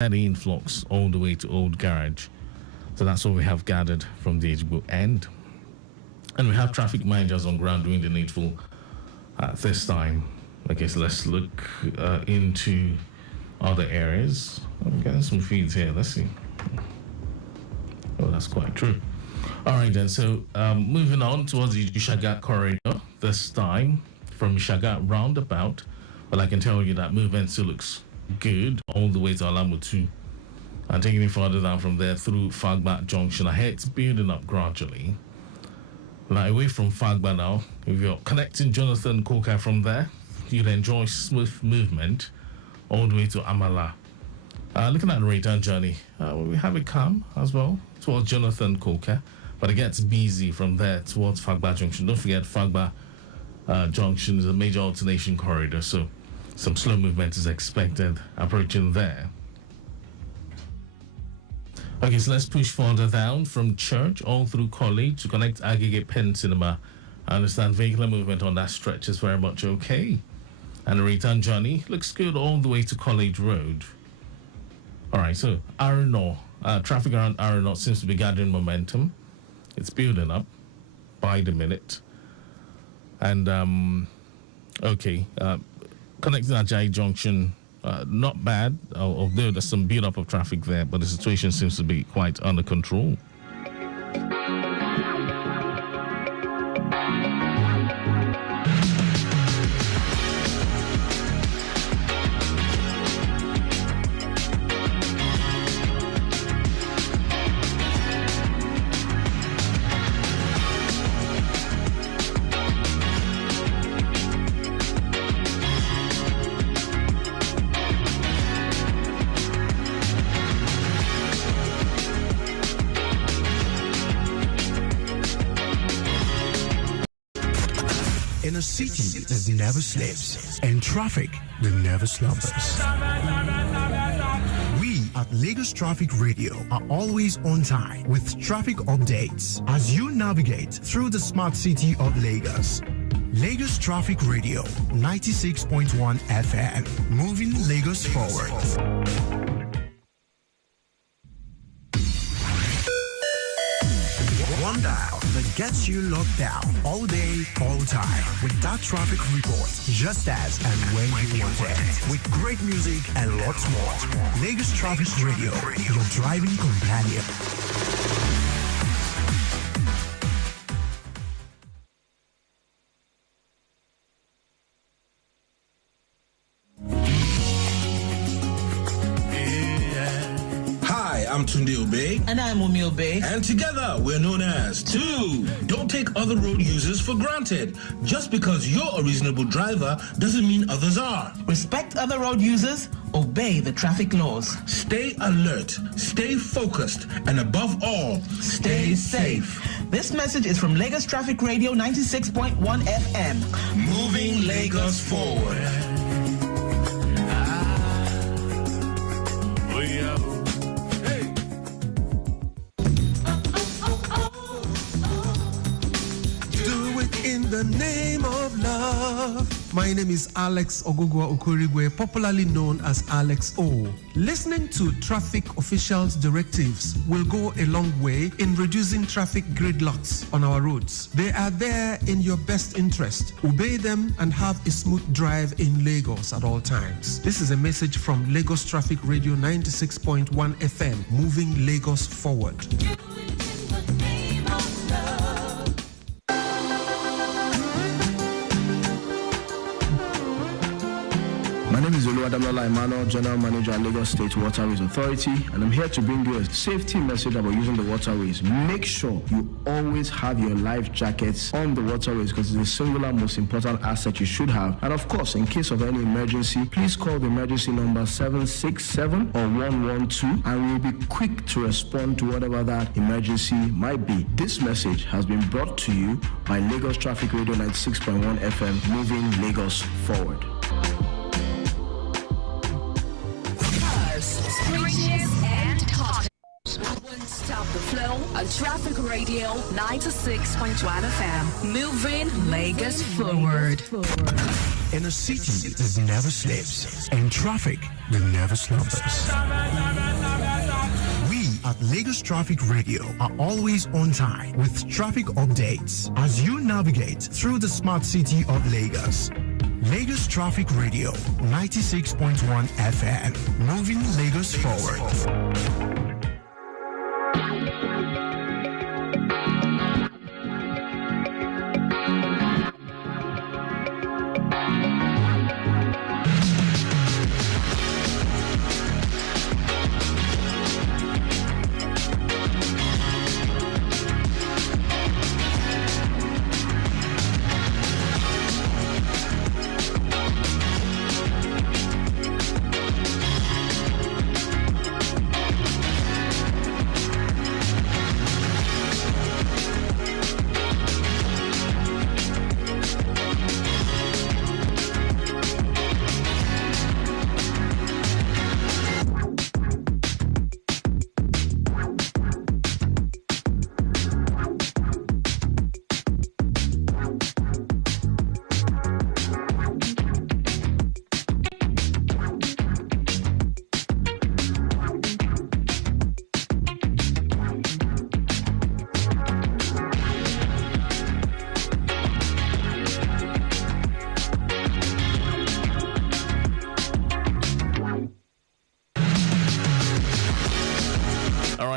steady influx all the way to Old Garage. So that's what we have gathered from the HIGHWAY end. And we have traffic managers on ground doing the needful at this time. Okay, so let's look into other areas. I'm getting some feeds here. Let's see. Oh, that's quite true. All right, then. So moving on towards the Ishagat corridor, this time from Ishagat roundabout. But I can tell you that movement still looks good all the way to Alamu 2. And taking it further down from there through Fagba Junction. Ahead, it's building up gradually. Now, away from Fagba now, if you're connecting Jonathan Koka from there, you'd enjoy smooth movement all the way to Amala. Looking at the return journey, we have it calm as well towards Jonathan Koka, but it gets busy from there towards Fagba Junction. Don't forget, Fagba Junction is a major alternation corridor, so some slow movement is expected approaching there. Okay, so let's push further down from Church all through College to connect Agege Pen Cinema. I understand vehicular movement on that stretch is very much okay. And the return journey looks good all the way to College Road. All right, so Arno, traffic around Arno seems to be gathering momentum. It's building up by the minute. And, okay, connecting Ajayi Junction, not bad, although there's some build-up of traffic there, but the situation seems to be quite under control. In a city that never sleeps and traffic that never slumbers. We at Lagos Traffic Radio are always on time with traffic updates as you navigate through the smart city of Lagos. Lagos Traffic Radio 96.1 FM, moving Lagos forward. One dial that gets you locked down all day, all time with that traffic report just as and when you want it. With great music and lots more. Lagos Traffic Radio, your driving companion. I'm Tunde Obey. And I'm Omi Obey. And together we're known as Two. Don't take other road users for granted. Just because you're a reasonable driver doesn't mean others are. Respect other road users, obey the traffic laws. Stay alert, stay focused, and above all, stay safe. This message is from Lagos Traffic Radio 96.1 FM. Moving Lagos forward. The name of love. My name is Alex Ogugwa Okorigwe, popularly known as Alex O. Listening to traffic officials' directives will go a long way in reducing traffic gridlocks on our roads. They are there in your best interest. Obey them and have a smooth drive in Lagos at all times. This is a message from Lagos Traffic Radio 96.1 FM, moving Lagos forward. My name is Oluwadamilala Emmanuel, General Manager at Lagos State Waterways Authority, and I'm here to bring you a safety message about using the waterways. Make sure you always have your life jackets on the waterways because it's the singular most important asset you should have. And of course, in case of any emergency, please call the emergency number 767 or 112, and we'll be quick to respond to whatever that emergency might be. This message has been brought to you by Lagos Traffic Radio 96.1 FM, moving Lagos forward. Screeches and talk. Stop the flow on Traffic Radio 96.1 FM. Moving Lagos forward. In a city that never sleeps, and traffic that never slumbers. We at Lagos Traffic Radio are always on time with traffic updates as you navigate through the smart city of Lagos. Lagos Traffic Radio 96.1 FM, moving Lagos forward.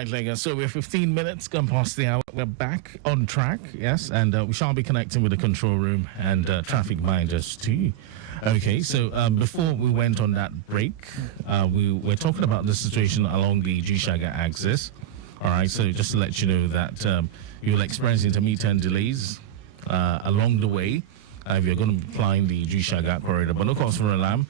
Lagos. So we're 15 minutes gone past the hour. We're back on track, yes, and we shall be connecting with the control room and traffic minders too. Okay, so before we went on that break, we were talking about the situation along the Gishaga axis. All right, so just to let you know that you will experience intermittent delays along the way if you're going to be flying the Gishaga corridor, but no cause for alarm.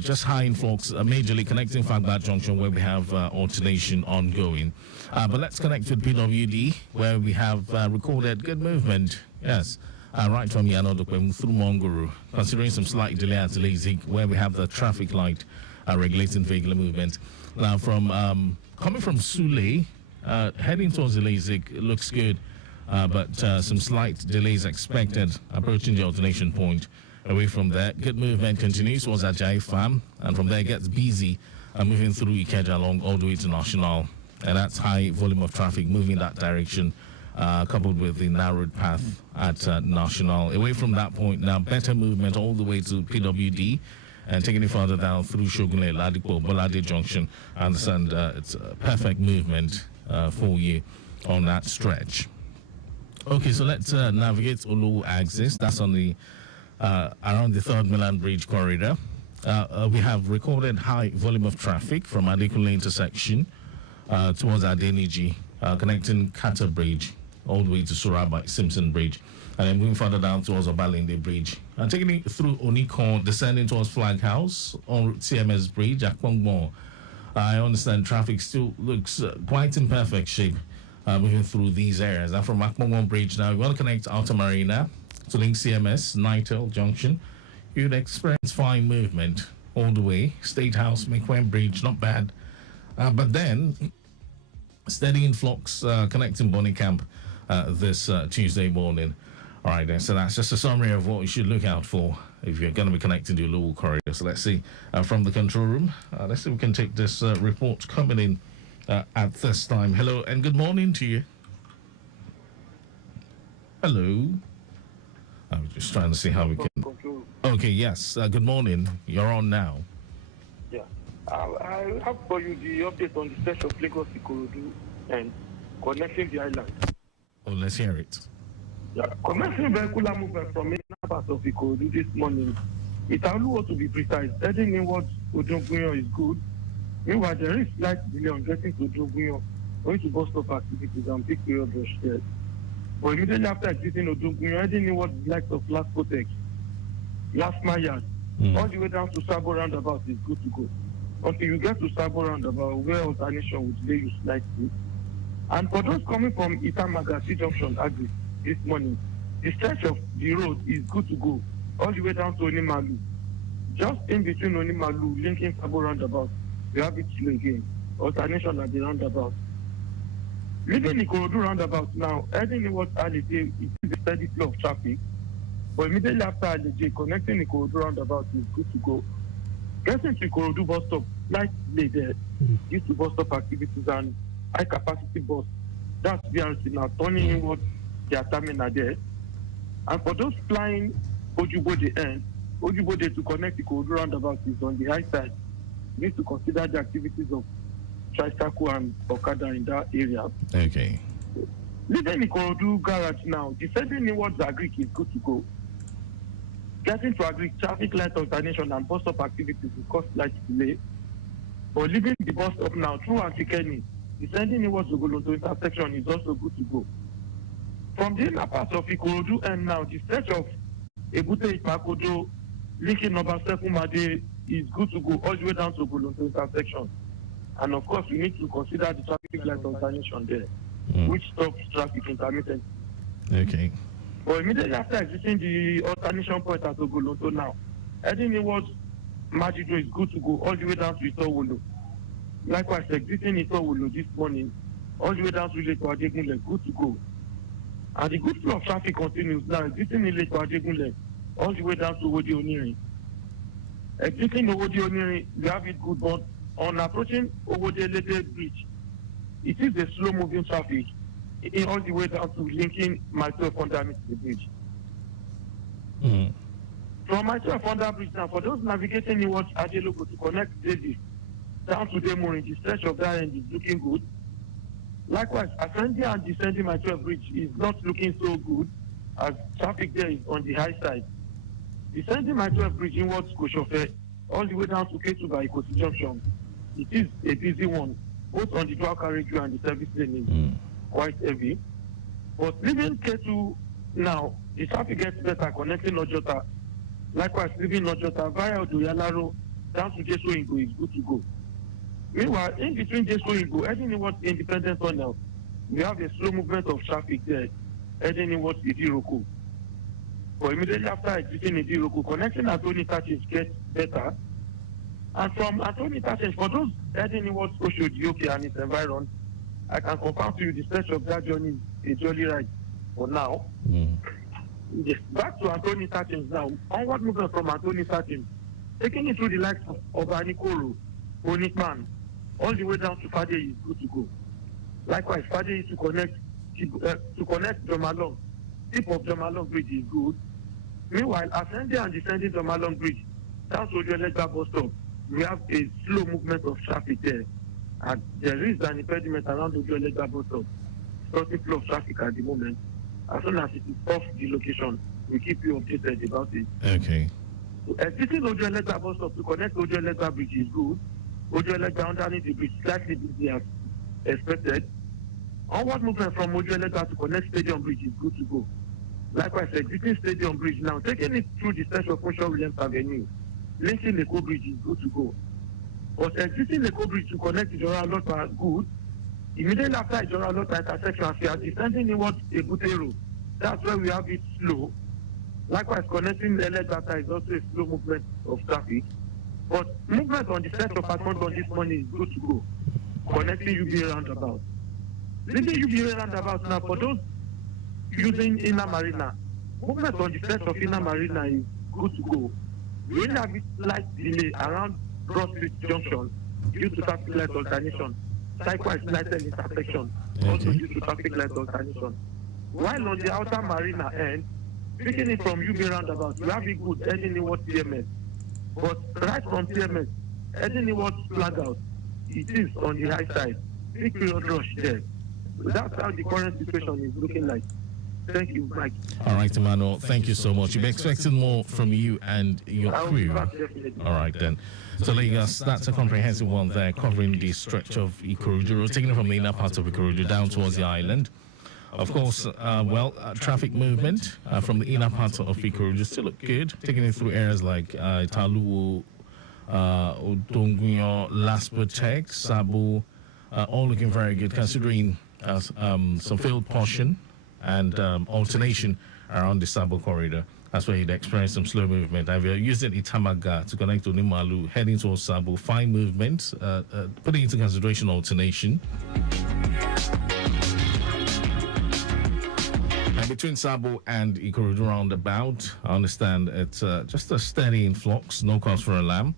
Just high influx, majorly connecting Fagbat Junction where we have alternation ongoing. But let's connect with PWD where we have recorded good movement. Yes, right from Yanodokwe through Monguru, considering some slight delay at Lazik where we have the traffic light regulating vehicular movement. Now from coming from Sule, heading towards the Lazik looks good, but some slight delays expected approaching the alternation point. Away from there, good movement continues towards Ajayi Farm, and from there it gets busy moving through Ikeja along all the way to National, and that's high volume of traffic moving that direction, coupled with the narrowed path at National. Away from that point now, better movement all the way to PWD, and taking it further down through Shogunle, Ladipo, Bolade Junction. I understand it's a perfect movement for you on that stretch. Okay, so let's navigate Olu axis. That's on the around the 3rd Milan Bridge corridor. We have recorded high volume of traffic from Adekunle intersection towards Adeniji, connecting Kata Bridge all the way to Suraba Simpson Bridge, and then moving further down towards Obalende Bridge. And taking it through Onikon, descending towards Flag House on CMS Bridge, Akpongmo. I understand traffic still looks quite in perfect shape moving through these areas. And from Akpongmo Bridge now, we want to connect Outer Marina to link CMS, Nitel Junction. You'd experience fine movement all the way. State House, Mekwem Bridge, not bad. But then, steady influx connecting Bonnie Camp this Tuesday morning. All right, then, so that's just a summary of what you should look out for if you're going to be connecting to your local corridor. So let's see from the control room. Let's see if we can take this report coming in at this time. Hello, and good morning to you. Hello. I was just trying to see how we can. Okay, yes. Good morning. You're on now. Yeah. I have for you the update on the stretch of Lagos Ikorodu and connecting the island. Oh, let's hear it. Yeah. Commencing vehicular movement from main part of Ikorodu this morning. It only to be precise, heading inwards Ojongunyo is good. Meanwhile, there is slight delay on getting to Ojongunyo, going to bus stop activities and big period rush there. But immediately after exiting Ojongunyo, heading inwards the likes of Last Protect, Last Mayas, all the way down to Sabo Roundabout is good to go. Until you get to Sabo Roundabout, where alternation would delay you slightly. And for those coming from Itamaga Junction Agri this morning, the stretch of the road is good to go, all the way down to Onimalu. Just in between Onimalu, linking Sabo Roundabout, we have it slow again. Alternation at the roundabout. Leaving Ikorodu roundabout now, heading towards Alije, it is a steady flow of traffic. But immediately after Alije, connecting Ikorodu roundabout is good to go. Getting to Ikorodu bus stop, light delay there, due to bus stop activities and high capacity bus. That's VRC now, turning inward their terminal there. And for those flying Ojubode end, Ojubode to connect Ikorodu roundabout is on the high side. You need to consider the activities of tricycle and Okada in that area. Okay. Leaving Ikorodu garage now, descending inwards Agric is good to go. Getting to Agric, traffic light alternation and bus stop activities will cause slight delay. But leaving the bus stop now through Antikeni, descending inwards Ogolonto intersection is also good to go. From the inner part of Ikorodu and now, the stretch of Ebute Ipakodo linking number 7 Made is good to go all the way down to Ogolonto intersection. And of course, we need to consider the traffic light alternation there, which stops traffic intermittently. Okay. But immediately after exiting the alternation point at Ogolonto now, heading inwards Majido is good to go all the way down to Itowolo. Likewise, exiting Itowolo this morning, all the way down to Ileto Adegunle, good to go. And the good flow of traffic continues now, exiting Ileto Adegunle, all the way down to Owode Onirin. Exiting Owode Onirin, we have it good, but on approaching Owode Elede Bridge, it is a slow-moving traffic all the way down to linking my 12 underneath the bridge. From my 12 under bridge now, for those navigating towards Ajelogo to connect Davis down to Demorin, the stretch of that end is looking good. Likewise, ascending and descending my 12 bridge is not looking so good as traffic there is on the high side. Descending my 12 bridge inwards Koshofe, all the way down to Ketuba Ikosi Junction, it is a busy one, both on the dual carriageway and the service lane is quite heavy. But leaving Ketu now, the traffic gets better connecting Ojota. Likewise, leaving Ojota via Odoyalaro down to Jeso Ingo is good to go. Meanwhile, in between Jeso Ingo, heading towards Independent Tunnel, we have a slow movement of traffic there, heading towards Idiroko. But immediately after exiting Idiroko, connecting Antoni Tachis gets better. And from Antoni Tachis, for those heading towards Oshodi and its environs, I can confirm to you the stretch of that journey is a jolly ride for now. Yes, back to Antoni Tachins now. Onward movement from Antoni Tachins, taking it through the likes of Obanikoro, Onikman, all the way down to Fade is good to go. Likewise, Fade to connect Jomalong. Tip of Jomalong Bridge is good. Meanwhile, ascending and descending Jomalong Bridge down to Ojolegba bus stop, we have a slow movement of traffic there. And there is an impediment around Ojolegba bus stop, stopping flow of traffic at the moment. As soon as it is off the location, we keep you updated about it. Okay. So exiting Ojolegba bus stop to connect Ojolegba Bridge is good. Ojolegba underneath the bridge slightly busy as expected. Onward movement from Ojolegba to connect Stadium Bridge is good to go. Likewise, exiting Stadium Bridge now, taking it through the stretch of Funshaw Williams Avenue, linking Leko Bridge is good to go. But exiting Leko Bridge to connect Ijora Lota are good. Immediately after Ijora Lota intersection, as we are descending towards Ebute Road, that's where we have it slow. Likewise, connecting Elegata is also a slow movement of traffic. But movement on the stretch of Admonton this morning is good to go, connecting UBA roundabout. Leaving UBA roundabout now, for those using Inner Marina, movement on the stretch of Inner Marina is good to go. We only have a slight delay around Broad Street Junction due to traffic light alternation. Likewise, lighted intersection, also due to traffic light alternation. While on the outer Marina end, picking it from UB roundabout, we have a good heading towards TMS. But right from TMS, heading towards flag out, it is on the high side. Big period rush there. So that's how the current situation is looking like. Thank you, Mike. All right, Emmanuel, thank you so much. You'll be expecting more from you and your crew. All right, then. So, Lagos, that's a comprehensive one there, covering the stretch of Ikorodu Road, taking it from the inner part of Ikorodu down towards the island. Of course, traffic movement from the inner part of Ikorodu still look good, taking it through areas like Taluwo, Odongunyo, Laspotek, Sabo, all looking very good, considering some field portion and alternation around the Sabo corridor. That's where you'd experience some slow movement. If you're using Itamaga to connect to Nimalu, heading towards Sabo, fine movement, putting into consideration alternation. between Sabo and Ikorodu roundabout, I understand it's just a steady influx, no cause for alarm.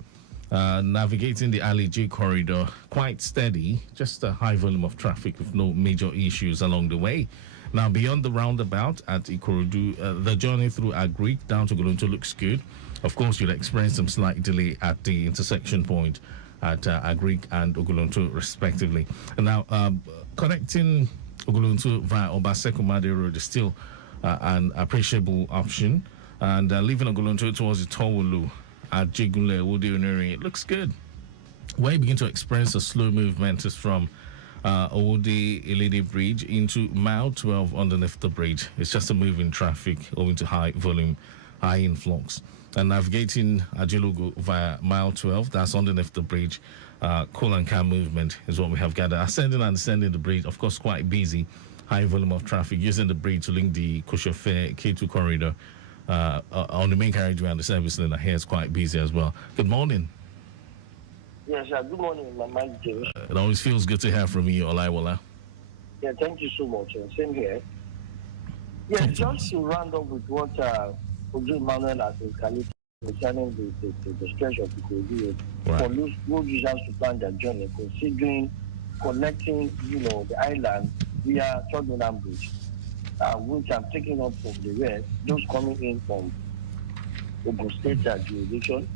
Navigating the Ali J corridor, quite steady, just a high volume of traffic with no major issues along the way. Now, beyond the roundabout at Ikorodu, the journey through Agric down to Golonto looks good. Of course, you'll experience some slight delay at the intersection point at Agric and Ogolonto, respectively. And now, connecting Ogolonto via Obaseko-Made Road is still an appreciable option. And leaving Ogolonto towards the Towolu at Jigunle Owode-Onere, it looks good. Where you begin to experience a slow movement is from Owode-Elede Bridge into Mile 12 underneath the bridge. It's just a moving traffic owing to high volume, high influx. And navigating Ajelogo via Mile 12, that's underneath the bridge. Cool and calm movement is what we have gathered. Ascending and descending the bridge, of course, quite busy. High volume of traffic using the bridge to link the Koshofe K2 corridor. On the main carriageway and the service lane here is quite busy as well. Good morning. Yes, good morning, my man James. It always feels good to hear from you, Olaiwola. Yeah, thank you so much. Same here. Yeah, just to round up with what Ojo Emmanuel has indicated concerning the stretch of the Kogi, for road users to plan their journey, considering connecting, the island via Todunam Bridge, which I'm taking up from the west, those coming in from Ogun State jurisdiction,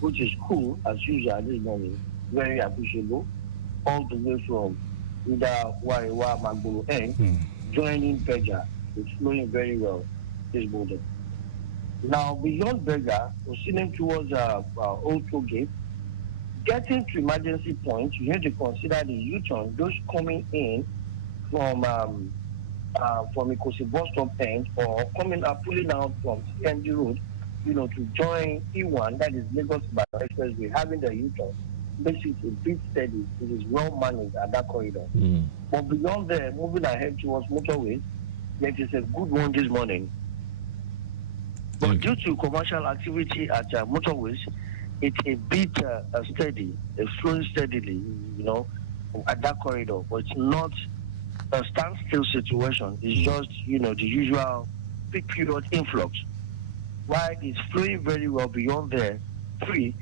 which is cool as usual this morning, very appreciable, all the way from either Warewa, Magboro End, joining Beja, it's flowing very well this morning. Now, beyond Beja, proceeding towards Old Toll Gate, getting to emergency point, you need to consider the U-turn, those coming in from Ikosi bus stop end or coming up, pulling out from CND Road, to join E1, that is Lagos Ibadan Expressway, having the U-turn makes it a bit steady. It is well managed at that corridor. But beyond there, moving ahead towards motorways, it is a good one this morning. But due to commercial activity at motorways, it's a bit steady, flowing steadily, at that corridor. But it's not a standstill situation. It's just, the usual peak period influx. While it's flowing very well beyond there, free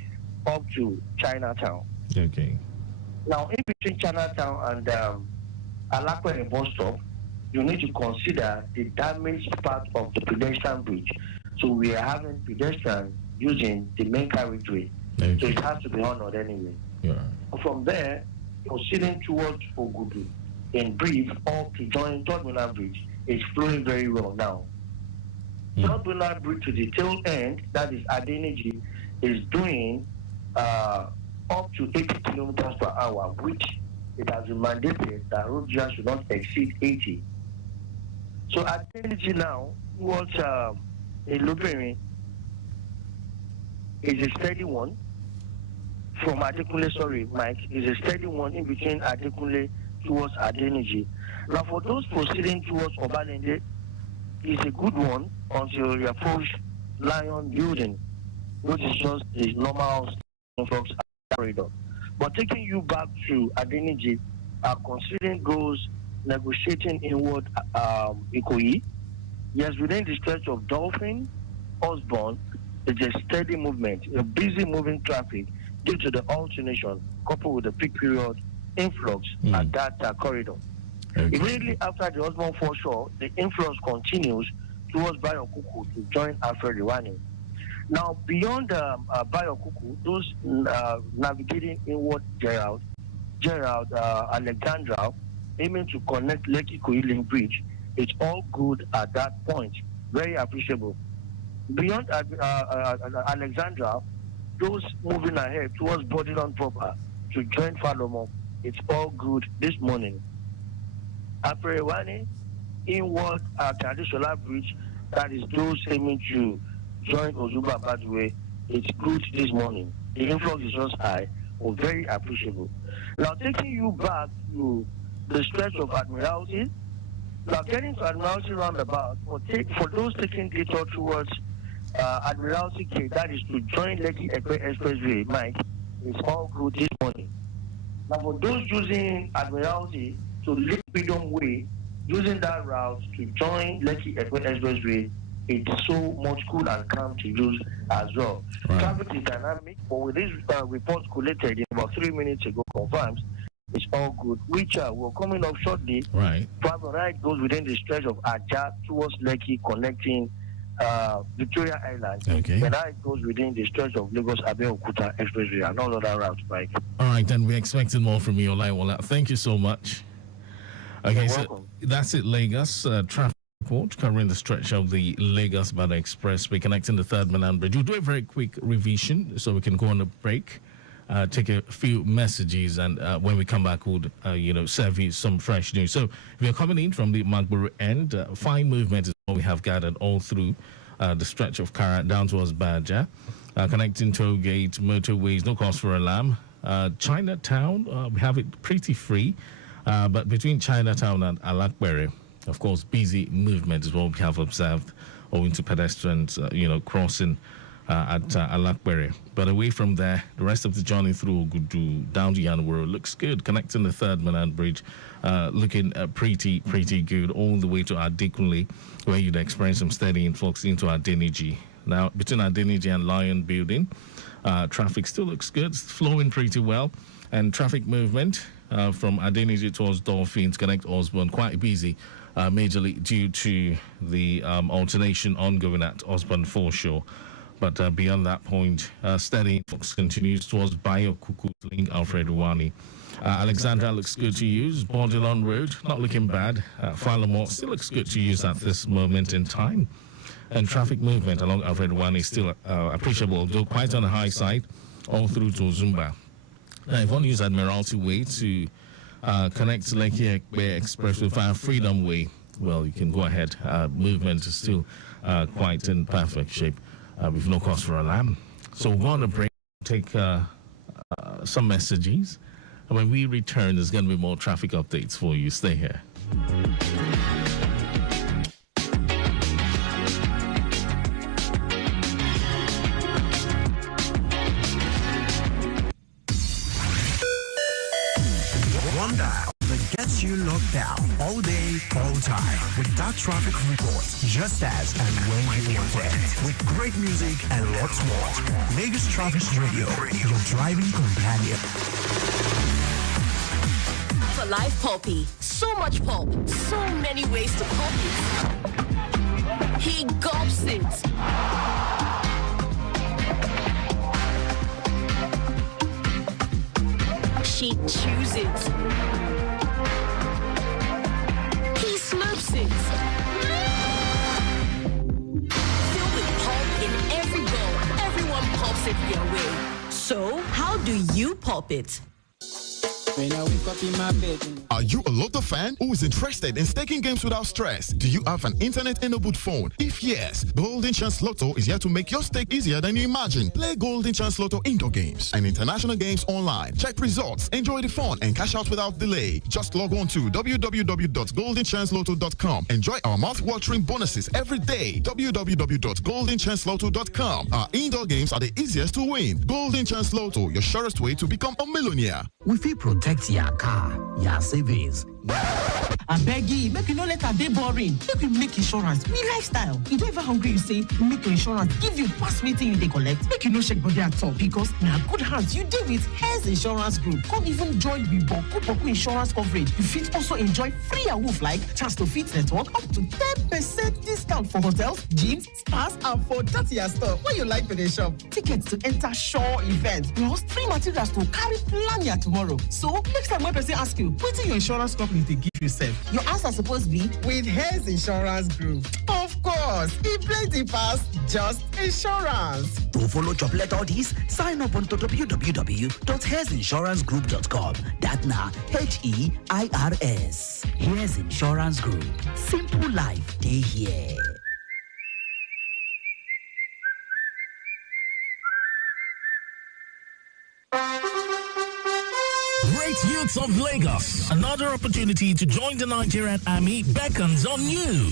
up to Chinatown. Okay. Now, in between Chinatown and Alakwa bus stop, you need to consider the damaged part of the pedestrian bridge. So we are having pedestrians using the main carriageway. Okay. So it has to be honored anyway. Yeah. From there, proceeding towards Ogudu, in brief, up to join Third Mainland Bridge, is flowing very well now. Third Mainland Bridge to the tail end, that is Adeniji, is doing up to 80 kilometers per hour, which it has been mandated that road users should not exceed 80. So Adeniji now, towards Ilubiri, is a steady one. From Adekunle, Mike, is a steady one in between Adekunle towards Adeniji. Now, for those proceeding towards Obalende, is a good one until you approach Lion Building, which is just the normal influx corridor. But taking you back to Adeniji, considering those negotiating inward Ikoyi, yes, within the stretch of Dolphin, Osborne, it's a steady movement, a busy moving traffic due to the alternation coupled with the peak period influx at that corridor. Okay. Immediately after the Osborne foreshore, the influx continues towards Bayokuku to join Alfred Iwani. Now, beyond Bayokuku, those navigating inward Gerald, Alexandra, aiming to connect Lekki Koyi Bridge, it's all good at that point. Very appreciable. Beyond Alexandra, those moving ahead towards Bodilon proper to join Falomo, it's all good this morning. Aperewani, inward traditional bridge, that is those aiming to join Ozuba Badway, it's good this morning. The influx is just high, or very appreciable. Now, taking you back to the stretch of Admiralty, now getting to Admiralty roundabout, for those taking detour towards Admiralty Gate, that is to join Lekki Expressway, Mike, it's all good this morning. Now, for those using Admiralty to leave Freedom Way using that route to join Lekki Expressway, it's so much cool and calm to use as well. Right. Traffic is dynamic, but with this report collated in about 3 minutes ago confirms it's all good. Which we're coming up shortly. Right. Private ride goes within the stretch of Aja towards Lekki, connecting Victoria Island. Okay. And now it goes within the stretch of Lagos Abeokuta Expressway and all other routes, Mike. All right, then we're expecting more from you, Olaiwola. Thank you so much. Okay, You're so welcome. that's it, Lagos. Traffic report covering the stretch of the Lagos-Ibadan Expressway connecting the Third Mainland Bridge. We'll do a very quick revision so we can go on a break, take a few messages, and when we come back, we'll serve you some fresh news. So if you're coming in from the Magboro end, fine movement is what we have gathered all through the stretch of Kara down towards Baja, connecting toll gates, motorways, no cause for alarm. Chinatown, we have it pretty free, but between Chinatown and Alakbere, of course, busy movement is what we have observed owing to pedestrians, crossing at Alakbere. But away from there, the rest of the journey through Ogudu down to Yanworo looks good, connecting the Third Mainland Bridge, looking pretty good, all the way to Adekunle, where you'd experience some steady influx into Adeniji. Now, between Adeniji and Lion Building, traffic still looks good, it's flowing pretty well, and traffic movement from Adeniji towards Dolphins, connect Osborne, quite busy, majorly due to the alternation ongoing at Osborne Foreshore. But beyond that point, steady influx continues towards Bayokuku, link Alfred Wani. Alexandra looks good to use. Bordelon Road, not looking bad. Falamo still looks good to use at this moment in time. And traffic movement along Alfred Wani is still appreciable, though quite on the high side, all through to Zumba. Now, if one use Admiralty Way to connect to Lekki Expressway via Freedom Way, well, you can go ahead. Movement is still quite in perfect shape with no cause for alarm. So we're going to break, take some messages. And when we return, there's going to be more traffic updates for you. Stay here. One dial that gets you locked down all day, all time with that traffic report just as and when you want it. With great music and lots more. Lagos Traffic Radio, your driving companion. For live poppy, so much pop, so many ways to pop it. He gobs it. She chews it. He slurps it. Filled with pulp in every bowl, everyone pops it their way. So, how do you pop it? Are you a Lotto fan who is interested in staking games without stress? Do you have an internet-enabled phone? If yes, Golden Chance Lotto is here to make your stake easier than you imagine. Play Golden Chance Lotto indoor games and international games online. Check results, enjoy the fun, and cash out without delay. Just log on to www.goldenchancelotto.com. Enjoy our mouth-watering bonuses every day. www.goldenchancelotto.com. Our indoor games are the easiest to win. Golden Chance Lotto, your surest way to become a millionaire. We feel protect your car, your savings. I beg you, make you no let her dey boring. Make you make insurance, me lifestyle. You don't ever hungry, you say, make your insurance, give you pass meeting you dey collect. Make you no shake body at all, because now good hands you deal with Health Insurance Group. Come even join with Boku insurance coverage. You fit also enjoy free awoof like chance to fit network, up to 10% discount for hotels, gyms, spas, and for that your store. What you like for the shop? Tickets to enter show events, plus free materials to carry plan your tomorrow. So next time when person ask you, what your insurance company they give yourself? Your answer supposed to be with Health Insurance Group. Of course, it plenty pass just insurance. To follow Choplet all this, sign up on www.healthinsurancegroup.com. That now HEIRS. Here's Insurance Group. Simple life, they here. Great youths of Lagos. Another opportunity to join the Nigerian Army beckons on you.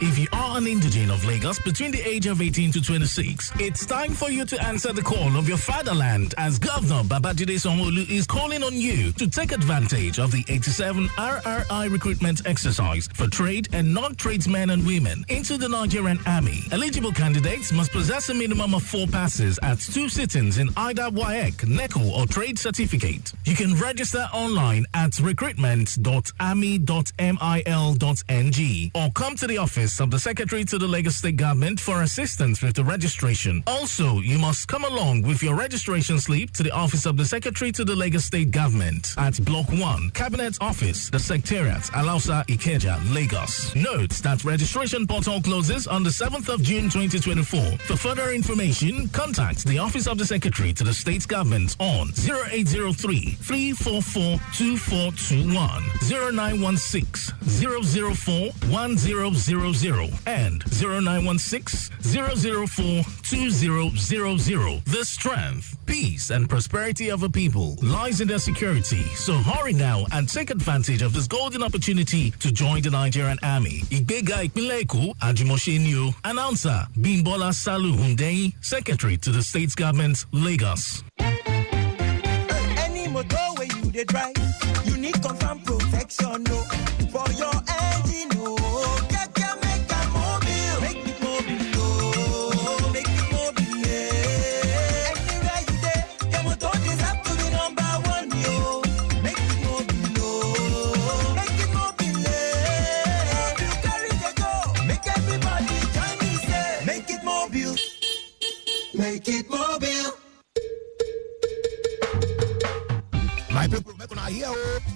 If you are an indigene of Lagos between the age of 18 to 26, it's time for you to answer the call of your fatherland as Governor Babajide Sanwo-Olu is calling on you to take advantage of the 87 RRI recruitment exercise for trade and non-tradesmen and women into the Nigerian Army. Eligible candidates must possess a minimum of 4 passes at 2 sittings in either WAEC, NECO or trade certificate. You can register online at recruitment.army.mil.ng or come to the office of the Secretary to the Lagos State Government for assistance with the registration. Also, you must come along with your registration slip to the office of the Secretary to the Lagos State Government at Block 1, Cabinet Office, the Secretariat, Alausa, Ikeja, Lagos. Note that registration portal closes on the 7th of June 2024. For further information, contact the office of the Secretary to the State Government on 0803-344-2421, 0916-004-1000, and 0916-004-2000. The strength, peace, and prosperity of a people lies in their security. So hurry now and take advantage of this golden opportunity to join the Nigerian Army. Igbega Ìpínlẹ̀ Èkó, Ajimoshe Nio. Announcer Bimbola Salu Hundeyi, Secretary to the State Government, Lagos. Any motor where you dey drive, you need confirm protection, no, for your engine, no. Make it mobile, make it mobile, yeah. Anywhere you dey, your motor deserve to be number 1, yo. Make it mobile, make it mobile, yeah. You carry the go, make everybody join me, say, make it mobile, make it mobile. My people, here,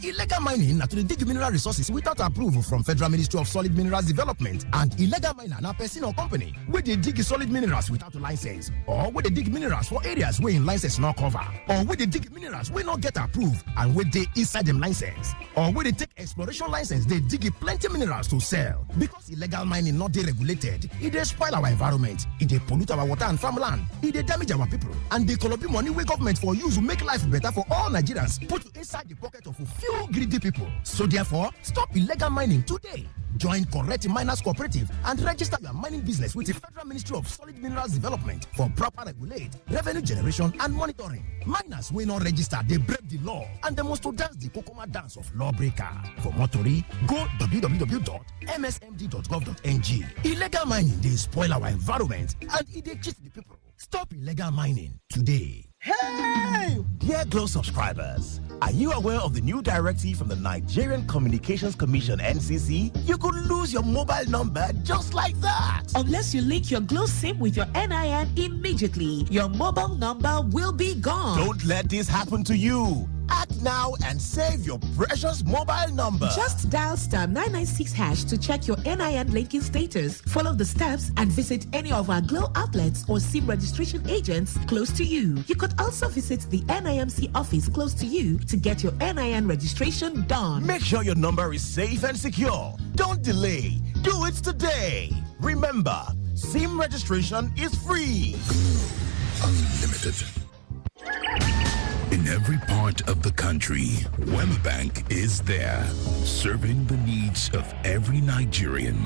illegal mining to dig mineral resources without approval from Federal Ministry of Solid Minerals Development, and illegal miner na person or company where they dig solid minerals without a license, or where they dig minerals for areas where in license not cover, or where they dig minerals where not get approved and where they inside them license, or where they take exploration license, they dig plenty minerals to sell. Because illegal mining not deregulated, it dey spoil our environment, it dey pollute our water and farmland, it dey damage our people, and they collect money where government for use to make life better for all Nigerians, put inside the pocket of a few greedy people. So therefore, stop illegal mining today. Join correct miners cooperative and register your mining business with the Federal Ministry of Solid Minerals Development for proper regulate, revenue generation and monitoring. Miners will not register, they break the law, and they must to dance the Kokoma dance of lawbreaker. For more tori, go www.msmd.gov.ng. Illegal mining, they spoil our environment and it they cheat the people. Stop illegal mining today. Hey! Dear Glow subscribers, are you aware of the new directive from the Nigerian Communications Commission, NCC? You could lose your mobile number just like that. Unless you link your Glow SIM with your NIN immediately, your mobile number will be gone. Don't let this happen to you. Act now and save your precious mobile number. Just dial *996# to check your NIN linking status. Follow the steps and visit any of our Glow outlets or SIM registration agents close to you. You could also visit the NIMC office close to you to get your NIN registration done. Make sure your number is safe and secure. Don't delay. Do it today. Remember, SIM registration is free. Unlimited. In every part of the country, Wema Bank is there, serving the needs of every Nigerian.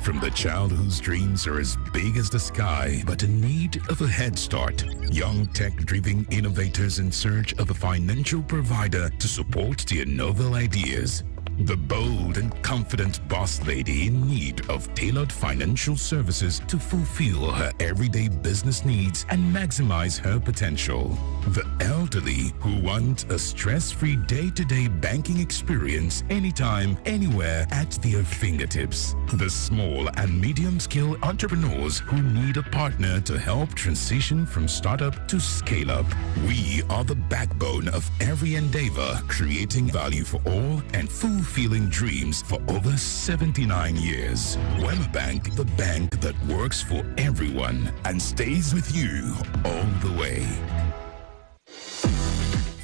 From the child whose dreams are as big as the sky, but in need of a head start. Young tech-driven innovators in search of a financial provider to support their novel ideas. The bold and confident boss lady in need of tailored financial services to fulfill her everyday business needs and maximize her potential. The elderly who want a stress-free day-to-day banking experience anytime, anywhere at their fingertips. The small and medium-scale entrepreneurs who need a partner to help transition from startup to scale-up. We are the backbone of every endeavor, creating value for all and fulfilling dreams for over 79 years. Wema Bank, the bank that works for everyone and stays with you all the way.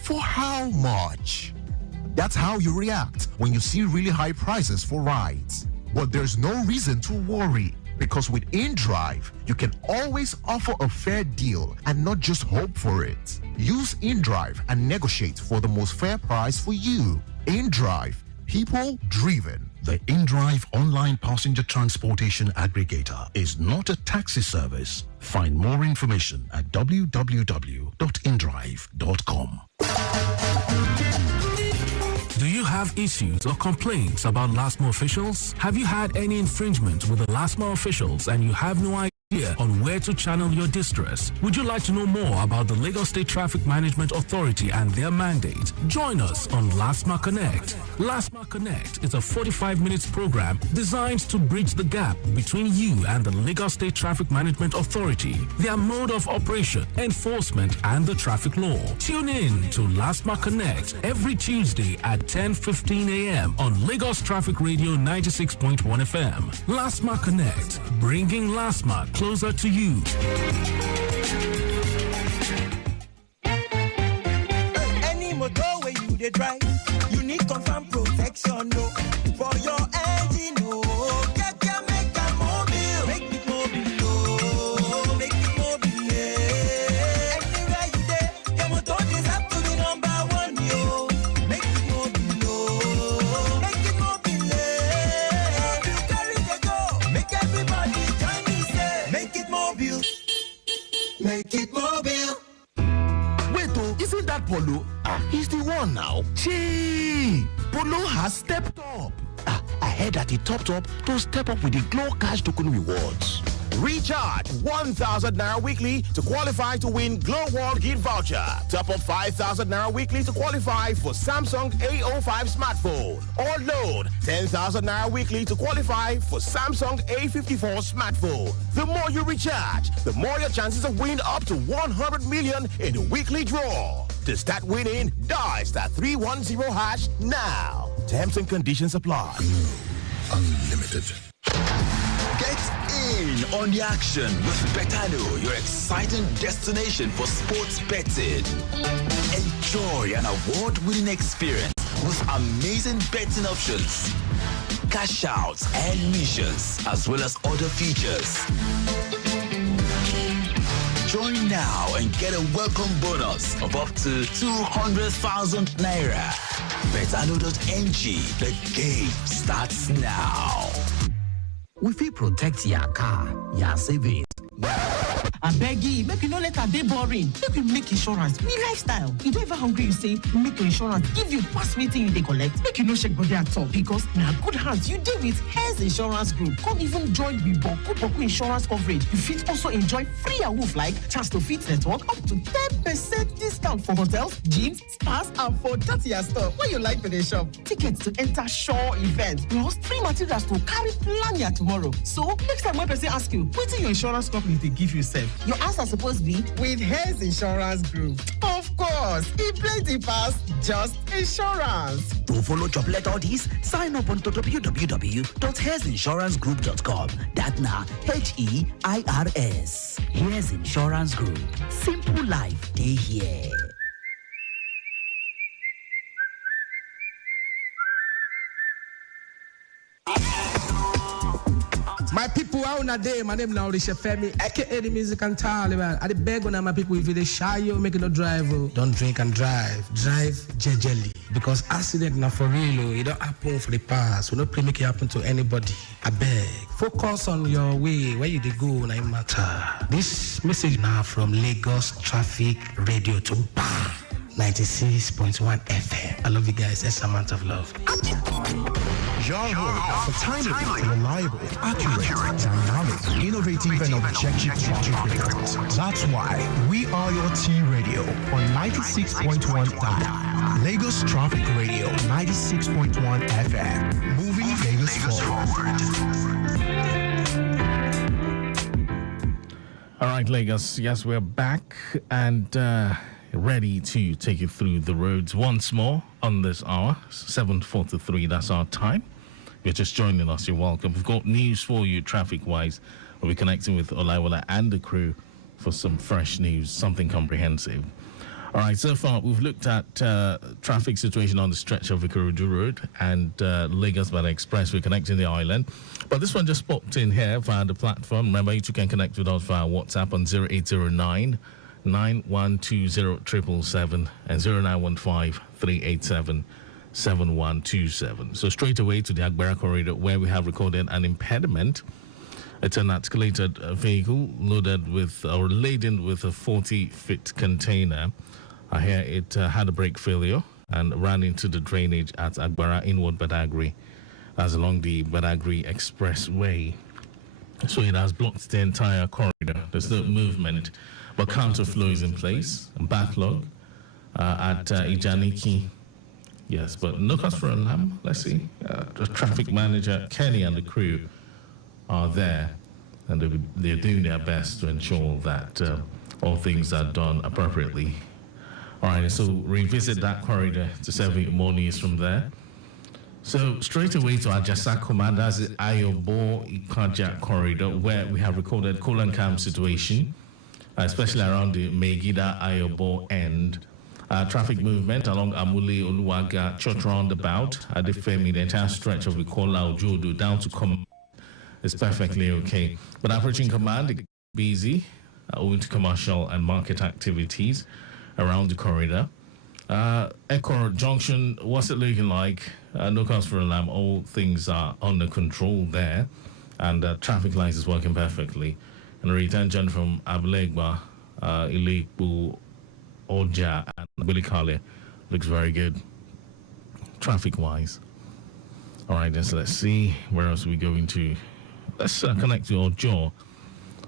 For how much? That's how you react when you see really high prices for rides. But there's no reason to worry, because with InDrive, you can always offer a fair deal and not just hope for it. Use InDrive and negotiate for the most fair price for you. InDrive, people-driven. The InDrive online passenger transportation aggregator is not a taxi service. Find more information at www.indrive.com. Do you have issues or complaints about LASTMA officials? Have you had any infringement with the LASTMA officials and you have no idea on where to channel your distress? Would you like to know more about the Lagos State Traffic Management Authority and their mandate? Join us on LASTMA Connect. LASTMA Connect is a 45 minutes program designed to bridge the gap between you and the Lagos State Traffic Management Authority, their mode of operation, enforcement, and the traffic law. Tune in to LASTMA Connect every Tuesday at 10:15 a.m. on Lagos Traffic Radio 96.1 FM. LASTMA Connect, bringing LASTMA closer to you. Any motor where you dey drive, you need confirm protection, no. For your engine, no. Make it mobile, no. Make it mobile, yeah. Anywhere you dey, your motor deserve to be number one, yo. Make it mobile, no. Make it mobile, yeah. You carry the go, make everybody join me, say. Make it mobile. Make it mobile. Wait, oh, isn't that Polo? He's the one now. Gee, Polo has stepped up. I heard that he topped up to step up with the Glow Cash Token rewards. Recharge 1,000 Naira weekly to qualify to win Glow World Gift Voucher. Top up 5,000 Naira weekly to qualify for Samsung A05 smartphone. Or load 10,000 Naira weekly to qualify for Samsung A54 smartphone. The more you recharge, the more your chances of winning up to 100 million in the weekly draw. To start winning, dial *310# now. Terms and conditions apply. Unlimited. Get in on the action with Betano, your exciting destination for sports betting. Enjoy an award-winning experience with amazing betting options, cash outs and missions, as well as other features. Join now and get a welcome bonus of up to 200,000 Naira. Betano.ng, the game starts now. We fit protect your car, your savings. I beg you, make you no let her dey boring. Make you make insurance, me lifestyle. You don't ever hungry, you say, make your insurance, give you pass meeting you dey collect. Make you no shake body at all, because now good hands you deal with Health Insurance Group. Come even join with Boku insurance coverage. You fit also enjoy free awoof like chance to fit network, up to 10% discount for hotels, gyms, spas, and for 30 store. What you like for the shop? Tickets to enter show events, plus free materials to carry plan your tomorrow. So next time when person ask you, what your insurance company they give you safe? Your answer supposed to be with Health Insurance Group. Of course, it plenty pass just insurance. To follow job letter this, sign up on www.healthinsurancegroup.com. That now HEIRS. Here's Insurance Group. Simple life, they here. My people, how on a day? My name now is Femi, aka the music and Taliban. I beg on my people if they shy you, make it no drive. Don't drink and drive. Drive gingerly. Because accident now for real, it don't happen for the past. We don't make it happen to anybody. I beg. Focus on your way, where you they go, now it matter. This message now from Lagos Traffic Radio to BAM 96.1 FM. I love you guys. That's a amount of love. Your home for timely, reliable, accurate, dynamic, innovative, and objective traffic reports. That's why we are your T Radio on 96.1 dial. Lagos Traffic Radio 96.1 FM. Moving Lagos forward. All right, Lagos. Yes, we're back and ready to take you through the roads once more on this hour. 7:43, that's our time. If you're just joining us, you're welcome. We've got news for you traffic-wise. We'll be connecting with Olaiwola and the crew for some fresh news, something comprehensive. All right, so far we've looked at traffic situation on the stretch of Ikorodu Road and Lagos Bada Express. We're connecting the island. But this one just popped in here via the platform. Remember, you can connect with us via WhatsApp on 0809 9120 777 and 0915 387 7127. So straight away to the Agbera corridor, where we have recorded an impediment. It's an articulated vehicle loaded with or laden with a 40-foot container. Here it had a brake failure and ran into the drainage at Agbara Inward Badagry, as along the Badagry Expressway. So it has blocked the entire corridor. There's no movement, but counterflow is in place. Backlog at Ijaniki. Yes, but no cause for alarm. Let's see. The traffic manager, Kenny, and the crew are there, and they're doing their best to ensure that all things are done appropriately. All right, so revisit that corridor to serve you more news from there. So straight away to Ajasa Command, that's the Ayobo Ikaja corridor, where we have recorded cool and calm situation, especially around the Megida Ayobo end. Traffic movement along Amule Oluwaga Church roundabout at the Femi, the entire stretch of Ikola Ojodo down to Command is perfectly okay. But approaching Command, it's busy owing to commercial and market activities around the corridor. Echo Junction, what's it looking like? No cause for alarm. All things are under control there, and traffic lights is working perfectly. And a return journey from Abulegba, Ilebu, Oja, and Bilikale looks very good, traffic-wise. All right, then, so let's see where else are we going to. Let's connect to Ojo.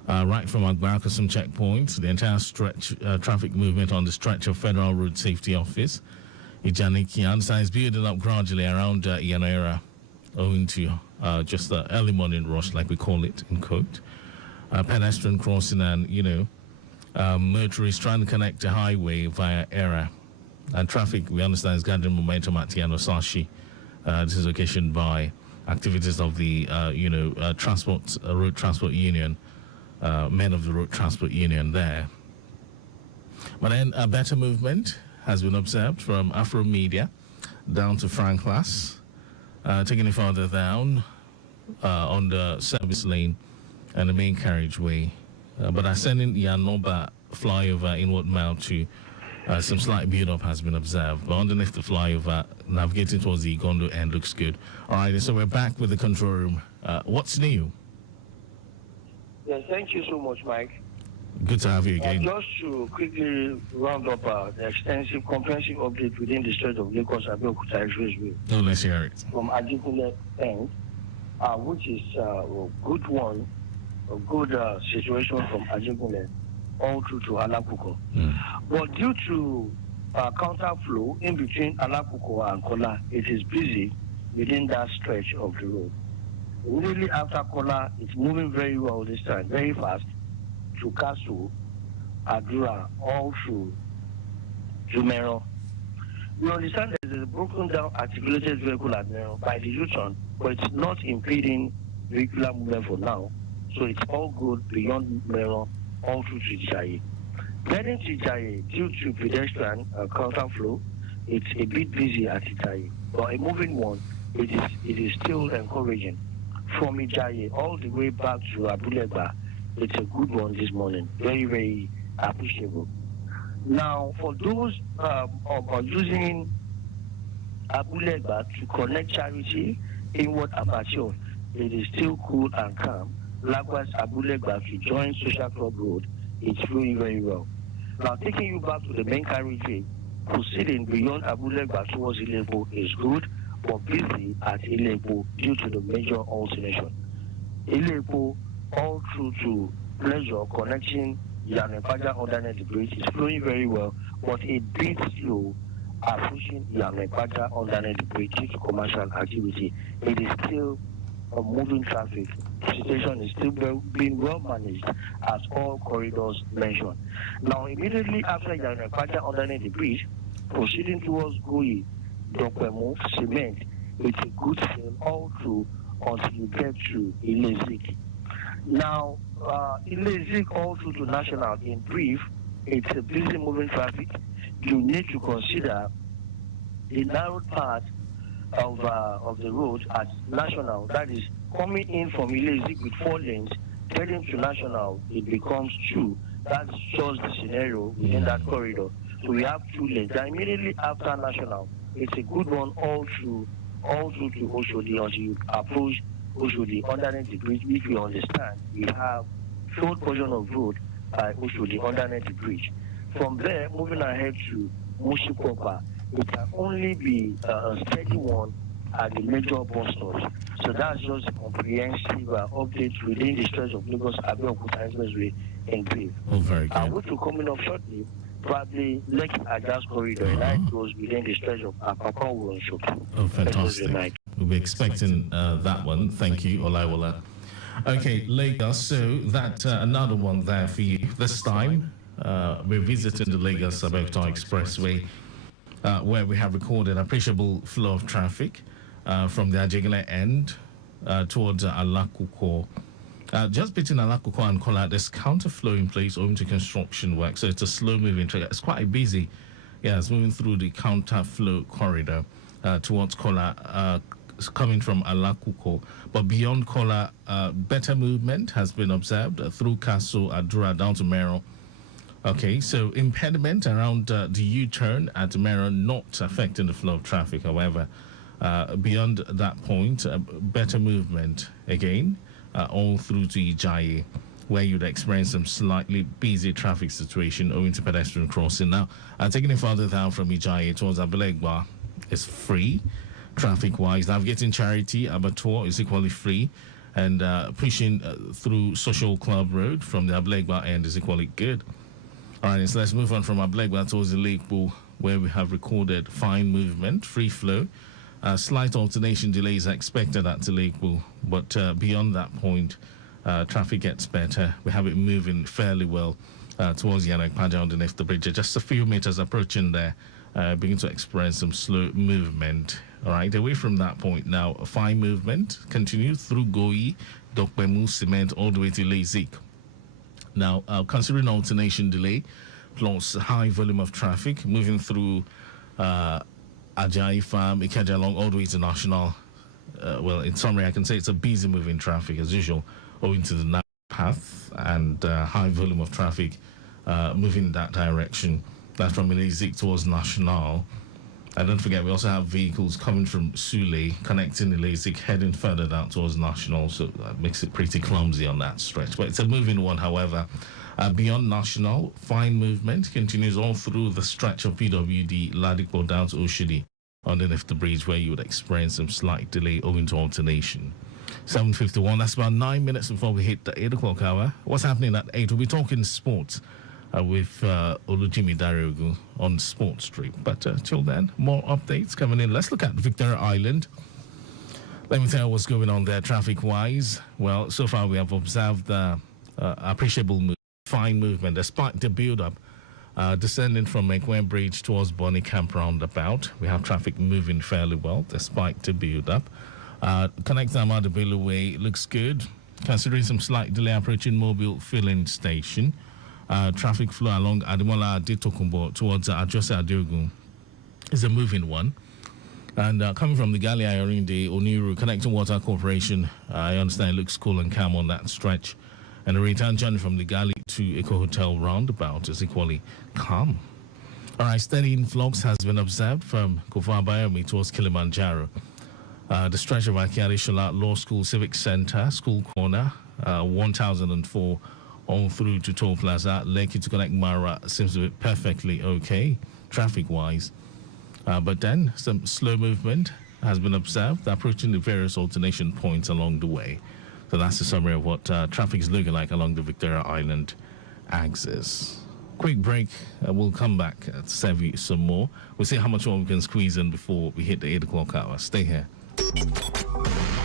Right from Agbarakasum checkpoint, the entire stretch, traffic movement on the stretch of Federal Road Safety Office. Ijaniki is building up gradually around Yanera, owing to just the early morning rush, like we call it in quote. Pedestrian crossing and, motorists trying to connect to highway via Era. And traffic, we understand, is gathering momentum at Yanosashi. This is occasioned by activities of the, Road Transport Union. Men of the Road Transport Union there. But then a better movement has been observed from Afro Media down to Franklas, taking it further down on the service lane and the main carriageway. But ascending Yanoba flyover inward mile to some slight build-up has been observed. But underneath the flyover, navigating towards the Gondo end looks good. All right, so we're back with the control room. What's new? Yes, thank you so much, Mike. Good to have you again. Just to quickly round up the extensive, comprehensive update within the Strait of Lagos Abeokuta Expressway. Oh, let's hear it. From Ajikule end, which is a good one, a good situation from Ajikule all through to Alakuko. But due to counterflow in between Alakuko and Kola, it is busy within that stretch of the road. Immediately after Kola, it's moving very well this time, very fast, to Kasu, Adura, all through Jumero. We understand there's a broken down articulated vehicle at Mero by the U-turn, but it's not impeding vehicular movement for now. So it's all good beyond Mero, all through to Jaye. Getting to Jaye, due to pedestrian counterflow, it's a bit busy at Jaye. But a moving one, it is still encouraging. From Ijaye all the way back to Abulegba, it's a good one this morning. Very, very appreciable. Now, for those using Abulegba to connect Charity, Inward Apache, it is still cool and calm. Likewise, Abulegba to join Social Club Road, it's flowing very well. Now, taking you back to the main carriageway, proceeding beyond Abulegba towards Ilepo is good, but busy at Ilepo due to the major alternation. Ilepo all through to Pleasure connecting Yanepaja underneath the bridge is flowing very well, but a bit slow are pushing Yanepaja underneath the bridge due to commercial activity. It is still a moving traffic. The situation is still being well managed as all corridors mentioned. Now, immediately after Yanepaja underneath the bridge, proceeding towards Goi, Dokwemo, Cement, it's a good sale all through until you get to Ilezik. Now, Ilezik all through to National, in brief, it's a busy moving traffic. You need to consider the narrow part of the road at National, that is coming in from Ilezik with 4 lanes, heading to National, it becomes 2. That's just the scenario within that corridor. So we have 2 lanes. And immediately after National, it's a good one all through to Oshodi until you approach Oshodi underneath the bridge. If you understand, we have short portion of road by Oshodi underneath the bridge. From there, moving ahead to Mushikopa, it can only be a steady one at the major bus stops. So that's just a comprehensive update within the stretch of Lagos Abeokuta Expressway in brief. Oh, very good. Which will coming up shortly, probably Lekki Ajas corridor, and that goes within the stretch of Apapa and Shoki. Oh, fantastic. We'll be expecting that one. Thank you, Olaiwola. Okay, Lagos. So that another one there for you. This time, we're visiting the Lagos Abeokuta Expressway, where we have recorded appreciable flow of traffic from the Ajegele end towards Alakuko. Just between Alakuko and Kola, there's counterflow in place owing to construction work, so it's a slow-moving track. It's quite busy. Yeah, it's moving through the counterflow corridor towards Kola, coming from Alakuko. But beyond Kola, better movement has been observed through Kaso, Adura, down to Mero. Okay, so impediment around the U-turn at Mero not affecting the flow of traffic, however. Beyond that point, better movement again, all through to Ijaye, where you'd experience some slightly busy traffic situation owing to pedestrian crossing. Now, taking it further down from Ijaye towards Abelegba is free, traffic-wise. Navigating Charity, Abattoir is equally free, and pushing through Social Club Road from the Abelegba end is equally good. All right, so let's move on from Abelegba towards the Lake Pool, where we have recorded fine movement, free flow. Slight alternation delays are expected at the Lake Pool, but beyond that point, traffic gets better. We have it moving fairly well towards Yanak Paja underneath the bridge. Just a few meters approaching there, begin to experience some slow movement. All right, away from that point now, fine movement continues through Goi, Dokbemu, Cement, all the way to Lezik. Now, considering alternation delay plus high volume of traffic moving through Ajayi Farm, Ikeja along all the way to National. Well, in summary, I can say it's a busy moving traffic as usual, owing to the narrow path and high volume of traffic moving in that direction. That's from Ilezik towards National. And don't forget, we also have vehicles coming from Sule, connecting Ilezik, heading further down towards National, so that makes it pretty clumsy on that stretch. But it's a moving one, however. Beyond National, fine movement continues all through the stretch of PWD, Ladipo down to Oshodi, underneath the bridge, where you would experience some slight delay owing to alternation. 7:51, that's about 9 minutes before we hit the 8 o'clock hour. What's happening at 8? We'll be talking sports with Olujimi Dariogu on Sports Street. But till then, more updates coming in. Let's look at Victoria Island. Let me tell you what's going on there traffic-wise. Well, so far we have observed appreciable fine movement despite the build-up descending from Mekwen Bridge towards Bonnie Camp roundabout. We have traffic moving fairly well despite the build-up. Connecting Amadu Bello Way looks good, considering some slight delay approaching Mobile Filling Station. Traffic flow along Ademola Adetokunbo towards Ajose Adeogun is a moving one. And coming from the Gali Ayorinde Oniru connecting Water Corporation, I understand it looks cool and calm on that stretch. And the return journey from the Gali to Eco Hotel roundabout is equally calm. All right, steady influx has been observed from Kofa Bayomi towards Kilimanjaro. The stretch of Akiari Shola Law School Civic Center, School Corner, 1004 all through to Toll Plaza. Lekki to connect Mara seems to be perfectly okay, traffic-wise. But then some slow movement has been observed, approaching the various alternation points along the way. So that's the summary of what traffic is looking like along the Victoria Island axis. Quick break. We'll come back to serve you some more. We'll see how much more we can squeeze in before we hit the 8 o'clock hour. Stay here.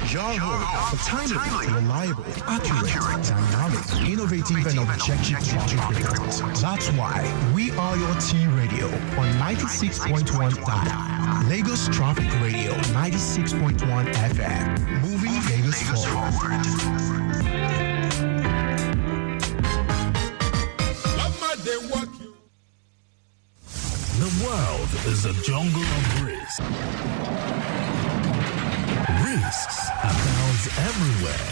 Your home for timely, reliable, accurate, dynamic, innovative, and objective traffic reports. That's why we are your T Radio on 96.1 dial. Lagos Traffic Radio 96.1 FM. Moving Lagos forward. The world is a jungle of risks. Risks abounds everywhere.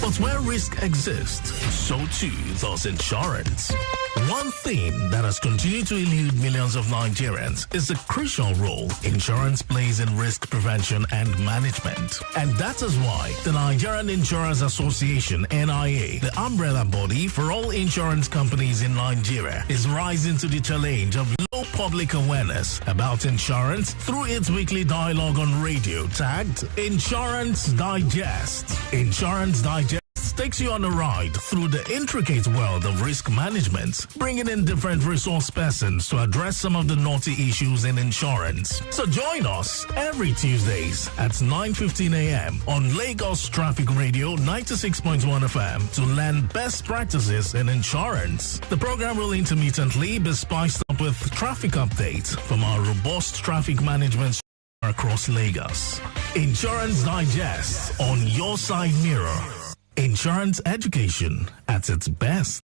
But Where risk exists, so too does insurance. One thing that has continued to elude millions of Nigerians is the crucial role insurance plays in risk prevention and management. And that is why the Nigerian Insurance Association, NIA, the umbrella body for all insurance companies in Nigeria, is rising to the challenge of low public awareness about insurance through its weekly dialogue on radio tagged Insurance Digest. Insurance Digest takes you on a ride through the intricate world of risk management, bringing in different resource persons to address some of the knotty issues in insurance. So join us every Tuesdays at 9:15 a.m. on Lagos Traffic Radio 96.1 FM to learn best practices in insurance. The program will intermittently be spiced up with traffic updates from our robust traffic management across Lagos. Insurance Digest on your side mirror. Insurance education at its best.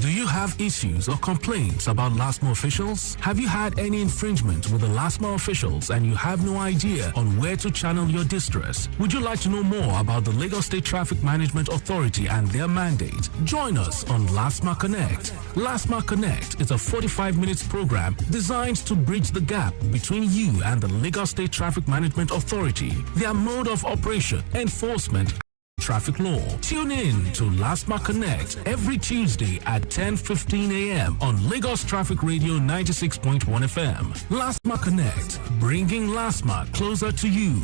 Do you have issues or complaints about LASTMA officials? Have you had any infringement with the LASTMA officials and you have no idea on where to channel your distress? Would you like to know more about the Lagos State Traffic Management Authority and their mandate? Join us on LASTMA Connect. LASTMA Connect is a 45-minute program designed to bridge the gap between you and the Lagos State Traffic Management Authority, their mode of operation, enforcement, traffic law. Tune in to LASTMA Connect every Tuesday at 10:15 a.m. on Lagos Traffic Radio 96.1 FM. LASTMA Connect, bringing LASTMA closer to you.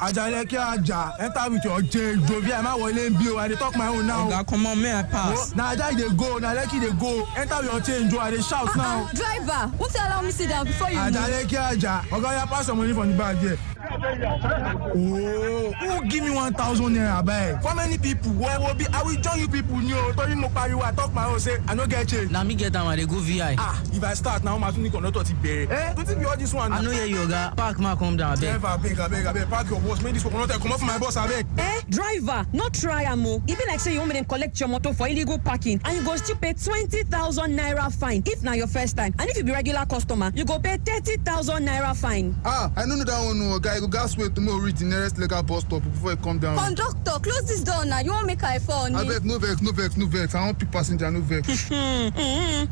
Ajaleke Aja, enter with your change. Jovia, am I willing bill? I talk my own now. Oga, come on, may I pass? Now Aja they go, now Leki they go. Enter with your change, I they shout now. Driver, won't you allow me sit down before you move? Ajaleke Aja, Oga, you pass some money from the bag here. Oh, who give me 1,000 naira bag? For many people, where will be? I will join you people. No, tell you I talk my own say I no get change. Now me get down and they go VI. If I start now, my phone cannot touch it. Don't you be all this one? I know you Oga. Park ma come down. Driver, beg, park your boss. Make this one not come off my boss. I beg. Driver, not try amo. It be like say you want me to collect your motor for illegal parking, and you go still pay 20,000 naira fine if now your first time. And if you be regular customer, you go pay 30,000 naira fine. I know that one, no guy. You gas wait to me reach the nearest legal bus stop before you come down. Conductor, close this door now. You won't make a phone. I beg, no vex. I want pick passenger, no vex.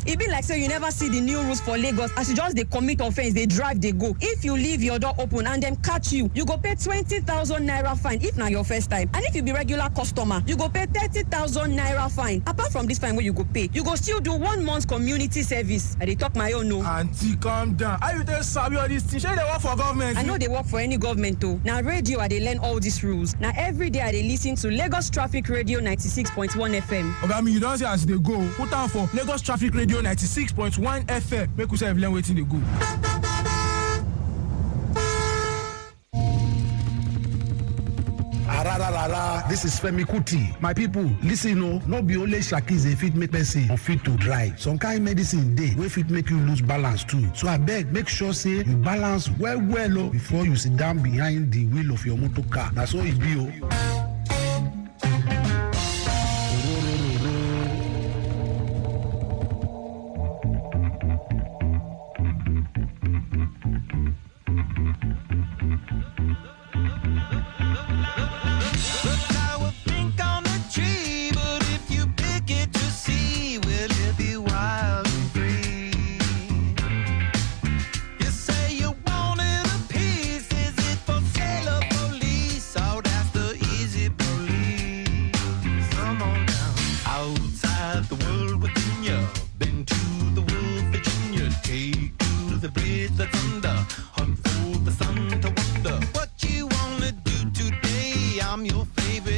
It be like say you never see the new rules for Lagos. As you just they commit offense, they drive, they go. If you leave your door open and them catch you, you go pay 20,000 naira fine if now your first time. And if you be regular customer, you go pay 30,000 naira fine. Apart from this fine where you go pay, you go still do 1 month community service. I they talk my own no. Auntie, calm down. I you tell Sabi all this thing. They work for government. I know they work for any government too. Now radio I they learn all these rules. Now every day I they listen to Lagos Traffic Radio 96.1 FM. Okay, you don't say as they go. Put on for Lagos Traffic Radio 96.1 FM. Make you say learn waiting they go. This is Femi Kuti. My people, listen, no be only Shakis they fit make person unfit to drive. Some kind medicine dey wey fit make you lose balance too. So I beg, make sure say you balance well before you sit down behind the wheel of your motor car. That's all it be. I'm your favorite.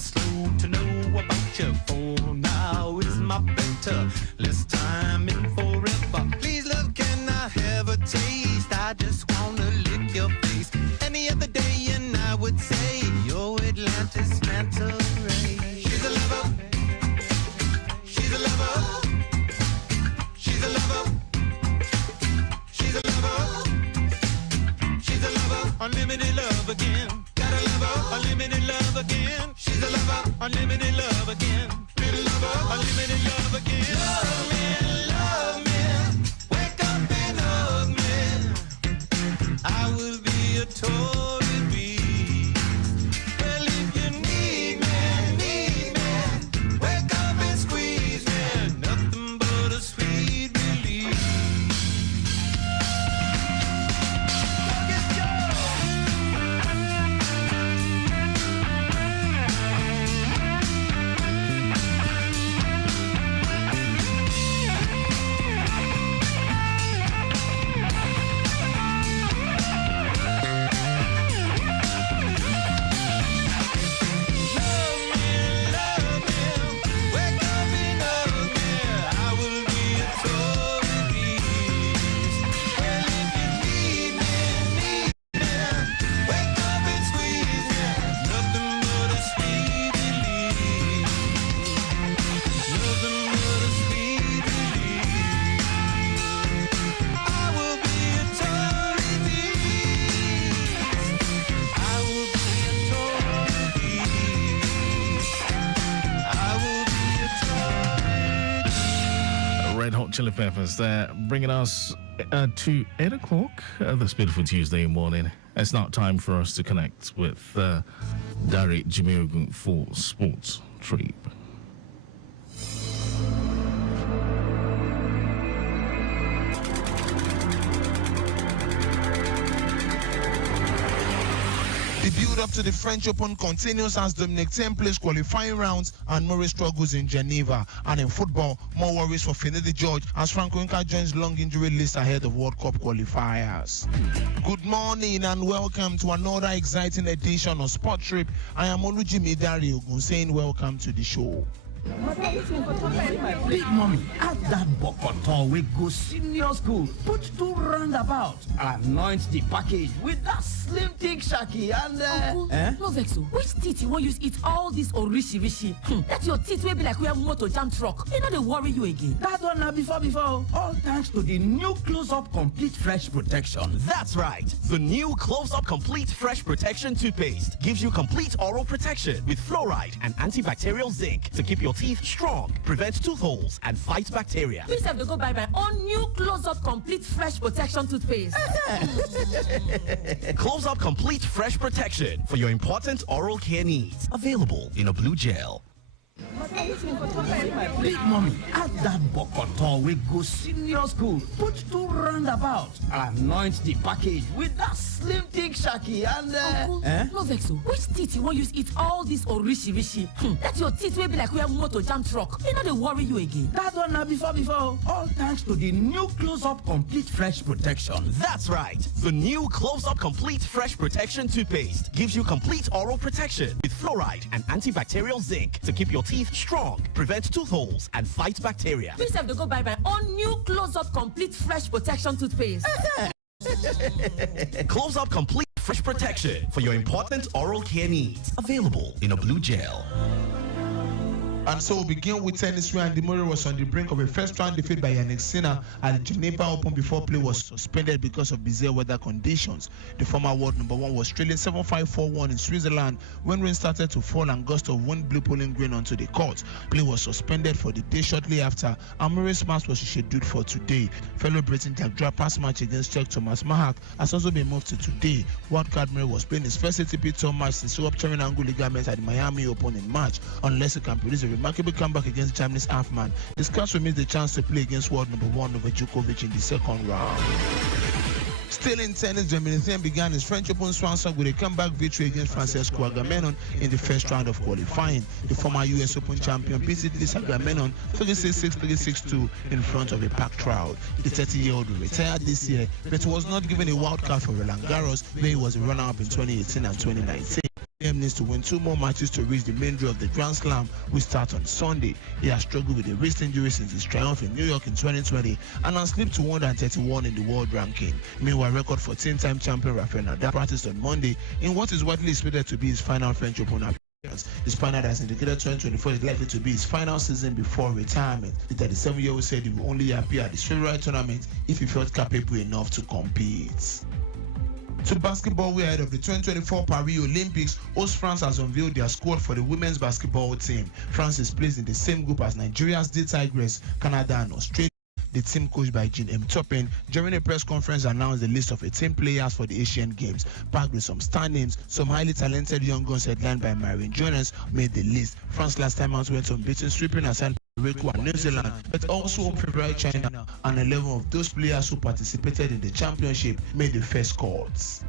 slow to know about you? For now is my better. Less time in forever. Please love, can I have a taste? I just wanna lick your face. Any other day and I would say you're Atlantis Manta Ray. She's a lover. She's a lover. She's a lover. She's a lover. She's a lover. Unlimited love again. Gotta love her. Unlimited love again. She's a lover. Unlimited love again. Little lover. Unlimited love again. Love me. Wake up and hug me. I will be a total beast. Well, if you need me, wake up and squeeze me. Nothing but a sweet relief. Red Hot Chili Peppers there, bringing us to 8 o'clock this beautiful Tuesday morning. It's now time for us to connect with Dari Jimiogun for Sports Trip. The build-up to the French Open continues as Dominic Thiem plays qualifying rounds and Murray struggles in Geneva. And in football, more worries for Finidi George as Franco Inca joins long injury list ahead of World Cup qualifiers. Good morning and welcome to another exciting edition of Sport Trip. I am Olujimi Dari Ogun saying welcome to the show. Big mommy, add that bokoto we go senior school. Put 2 roundabout. Anoint the package with that slim thick shaki and Uncle, no vex o. Which teeth you want use eat all this orishi? That your teeth will be like we have motor jam truck. You know they worry you again. that one now before. All thanks to the new Close-Up Complete Fresh Protection. That's right. The new Close-Up Complete Fresh Protection toothpaste gives you complete oral protection with fluoride and antibacterial zinc to keep your teeth strong, prevent tooth holes, and fight bacteria. Please have to go buy my own new Close-Up Complete Fresh Protection toothpaste. Close-Up Complete Fresh Protection for your important oral care needs. Available in a blue gel. Big mommy, add that bokoto we go senior school. Put 2 roundabout. Anoint the package with that slim thick shaki and Uncle, no vex o. Which teeth you want use eat all this orishi? That your teeth will be like we have motor jam truck. You know they worry you again. that one now before. All thanks to the new Close-Up Complete Fresh Protection. That's right. The new Close-Up Complete Fresh Protection toothpaste gives you complete oral protection with fluoride and antibacterial zinc to keep your teeth strong, prevent tooth holes, and fight bacteria. Please have to go buy my own new Close-Up Complete Fresh Protection toothpaste. Close-Up Complete Fresh Protection for your important oral care needs. Available in a blue gel. And so we begin with tennis where Andy Murray was on the brink of a first-round defeat by Yannick Sinner at the Geneva Open before play was suspended because of bizarre weather conditions. The former world number 1 was trailing 7-5, 4-1 in Switzerland when rain started to fall and gusts of wind blew Pulling Green onto the court. Play was suspended for the day shortly after, and Murray's match was scheduled for today. Fellow Britain Jack Draper's match against Czech Thomas Mahak has also been moved to today. Wildcard Murray was playing his first ATP Tour match since rupturing ankle ligaments at the Miami Open in March, unless he can produce a remarkable comeback against Germany's halfman. The Scots will miss the chance to play against world number 1 Novak Djokovic in the second round. Still in tennis, Dominic Thiem began his French Open swan song with a comeback victory against Francesco Agamenon in the first round of qualifying. The former US Open champion beat this Agamenon 36-6, 36-2 in front of a packed crowd. The 30-year-old retired this year, but was not given a wild card for Roland Garros, where he was a runner-up in 2018 and 2019. needs to win 2 more matches to reach the main draw of the Grand Slam, which starts on Sunday. He has struggled with a wrist injury since his triumph in New York in 2020 and has slipped to 131 in the world ranking. Meanwhile, record 14-time champion Rafael Nadal practiced on Monday in what is widely expected to be his final French Open appearance. The Spaniard has indicated 2024 is likely to be his final season before retirement. The 37-year-old said he will only appear at the favorite tournament if he felt capable enough to compete. To basketball, we're ahead of the 2024 Paris Olympics. Host France has unveiled their squad for the women's basketball team. France is placed in the same group as Nigeria's D Tigers, Canada, and Australia. The team, coached by Jean M. Toppin, during a press conference announced the list of 18 players for the Asian Games. Packed with some star names, some highly talented young guns headlined by Marion Jonas made the list. France last time out went unbeaten, sweeping aside Rico and New Zealand, but also home favorite China, and 11 of those players who participated in the championship made the first calls.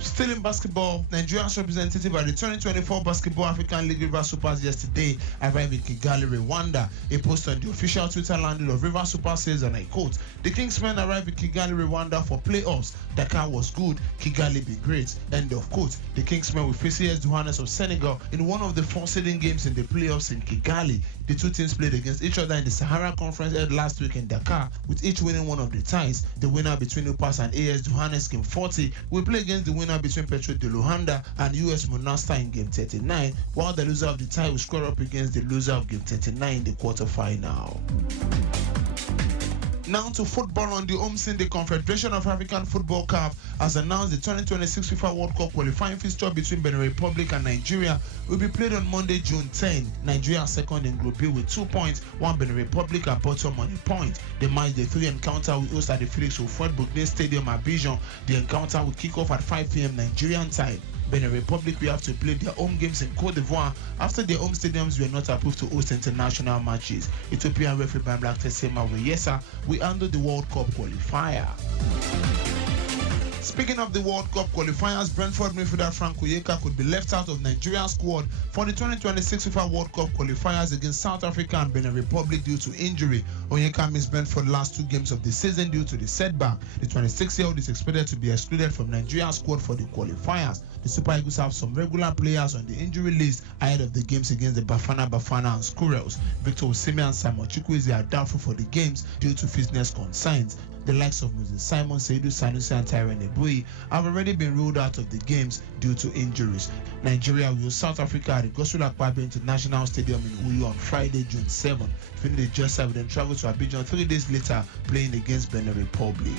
Still in basketball, Nigeria's representative at the 2024 Basketball African League River Supers yesterday arrived in Kigali, Rwanda. A post on the official Twitter handle of River Super says, and I quote, "The Kingsmen arrived in Kigali, Rwanda for playoffs. Dakar was good, Kigali be great." End of quote. The Kingsmen will face AS Douanes of Senegal in one of the 4 seeding games in the playoffs in Kigali. The two teams played against each other in the Sahara Conference held last week in Dakar, with each winning one of the ties. The winner between Upas and AS Douanes Game 40 will play against the winner between Petro de Luanda and US Monastir in Game 39, while the loser of the tie will square up against the loser of Game 39 in the quarterfinal. Now to football on the home scene. The Confederation of African Football CAF has announced the 2026 FIFA World Cup qualifying fixture between Benin Republic and Nigeria will be played on Monday, June 10. Nigeria second in Group B with 2 points, while Benin Republic are bottom on a point. The match day 3 encounter will host at the Felix Houphouët-Boigny Stadium, Abidjan. The encounter will kick off at 5 p.m. Nigerian time. Benin Republic will have to play their home games in Cote d'Ivoire after their home stadiums were not approved to host international matches. Ethiopian referee Bamlak Tesema Weyesa will handle the World Cup qualifier. Speaking of the World Cup qualifiers, Brentford midfielder Frank Oyeka could be left out of Nigeria's squad for the 2026 FIFA World Cup qualifiers against South Africa and Benin Republic due to injury. Oyeka missed Brentford's last 2 games of the season due to the setback. The 26-year-old is expected to be excluded from Nigeria's squad for the qualifiers. The Super Eagles have some regular players on the injury list ahead of the games against the Bafana and Squirrels. Victor Osimhen and Simon Chukwueze are doubtful for the games due to fitness concerns. The likes of Moses Simon, Seydou Sanusi and Tyrone Ebouyi have already been ruled out of the games due to injuries. Nigeria will South Africa at the Godswill Akpabio International Stadium in Uyo on Friday, June 7. Finish the just side will then travel to Abidjan 3 days later, playing against Benin Republic.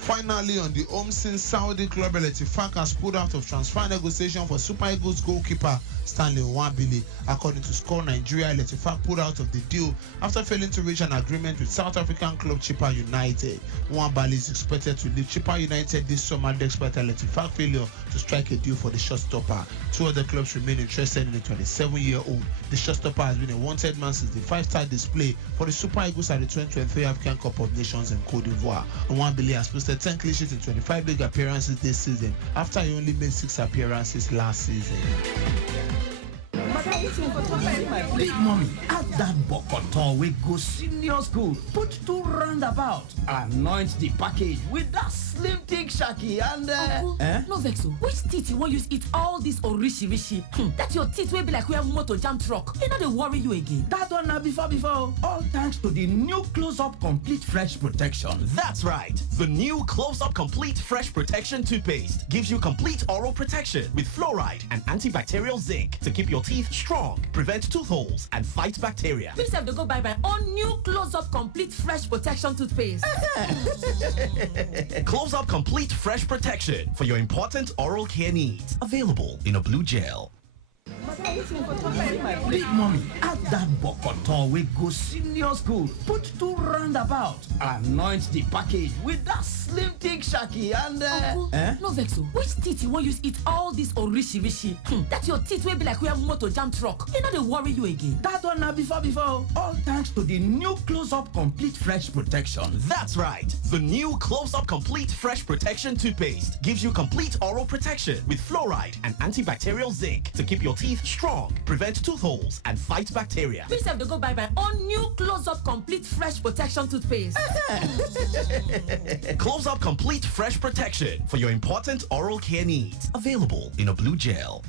Finally, on the home scene, Saudi club El Ettifaq has pulled out of transfer negotiation for Super Eagles goalkeeper Stanley Nwabili. According to Score Nigeria, El Ettifaq pulled out of the deal after failing to reach an agreement with South African club Chippa United. Nwabali is expected to leave Chippa United this summer despite El Ettifaq failure to strike a deal for the shotstopper. 2 other clubs remain interested in the 27-year-old. The shotstopper has been a wanted man since the 5-star display for the Super Eagles at the 2023 African Cup of Nations in Cote d'Ivoire. Nwabili has posted 10 clean sheets in 25 league appearances this season after he only made 6 appearances last season. Big mommy, add that bokoto we go senior school. Put 2 roundabout. Anoint the package with that slim thick shaki and no vex o. Which teeth you want use eat all this orishi? That your teeth will be like we have motor jam truck. They not dey worry you again. That one na before. All thanks to the new Close-Up Complete Fresh Protection. That's right. The new Close-Up Complete Fresh Protection toothpaste gives you complete oral protection with fluoride and antibacterial zinc to keep your teeth strong, prevent tooth holes, and fight bacteria. Please have to go buy my own new Close-Up Complete Fresh Protection toothpaste. Close-Up Complete Fresh Protection for your important oral care needs. Available in a blue gel. Big mommy, add that bokoto we go senior school. Put 2 roundabout. Anoint the package with that slim thick shaki and no vex o. Which teeth you want use eat all this orishi? That your teeth will be like we have motor jam truck. They not dey worry you again. That one na before. All thanks to the new Close-Up Complete Fresh Protection. That's right. The new Close-Up Complete Fresh Protection toothpaste gives you complete oral protection with fluoride and antibacterial zinc to keep your teeth strong, prevent tooth holes, and fight bacteria. Please have to go buy my own new Close-Up Complete Fresh Protection toothpaste. Close-Up Complete Fresh Protection for your important oral care needs. Available in a blue gel.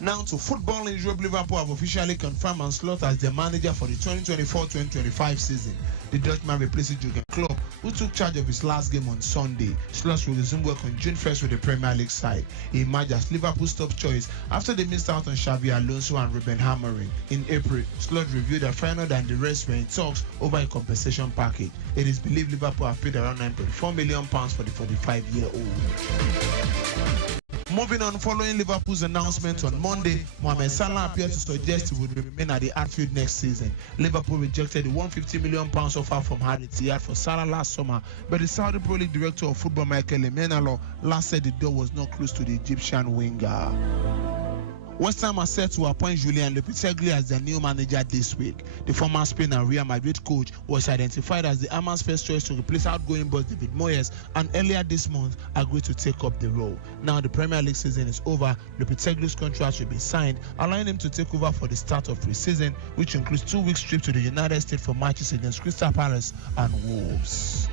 Now to football in Europe, Liverpool have officially confirmed Ancelotti as their manager for the 2024-2025 season. The Dutchman replaces Jurgen Klopp, who took charge of his last game on Sunday. Slot will resume work on June 1st with the Premier League side. He emerged as Liverpool's top choice after they missed out on Xabi Alonso and Ruben Amorim. In April, Slot reviewed that Feyenoord and the rest were in talks over a compensation package. It is believed Liverpool have paid around £9.4 million for the 45-year-old. Moving on, following Liverpool's announcement on Monday, Mohamed Salah appeared to suggest he would remain at the Anfield next season. Liverpool rejected the £150 million offer from Al Ittihad for Salah last summer, but the Saudi Pro League director of football, Michael Emenalo, last said the door was not closed to the Egyptian winger. West Ham are set to appoint Julian Lopetegui as their new manager this week. The former Spain and Real Madrid coach was identified as the Hammers' first choice to replace outgoing boss David Moyes, and earlier this month agreed to take up the role. Now the Premier League season is over, Lopetegui's contract will be signed, allowing him to take over for the start of pre-season, which includes 2 weeks trip to the United States for matches against Crystal Palace and Wolves.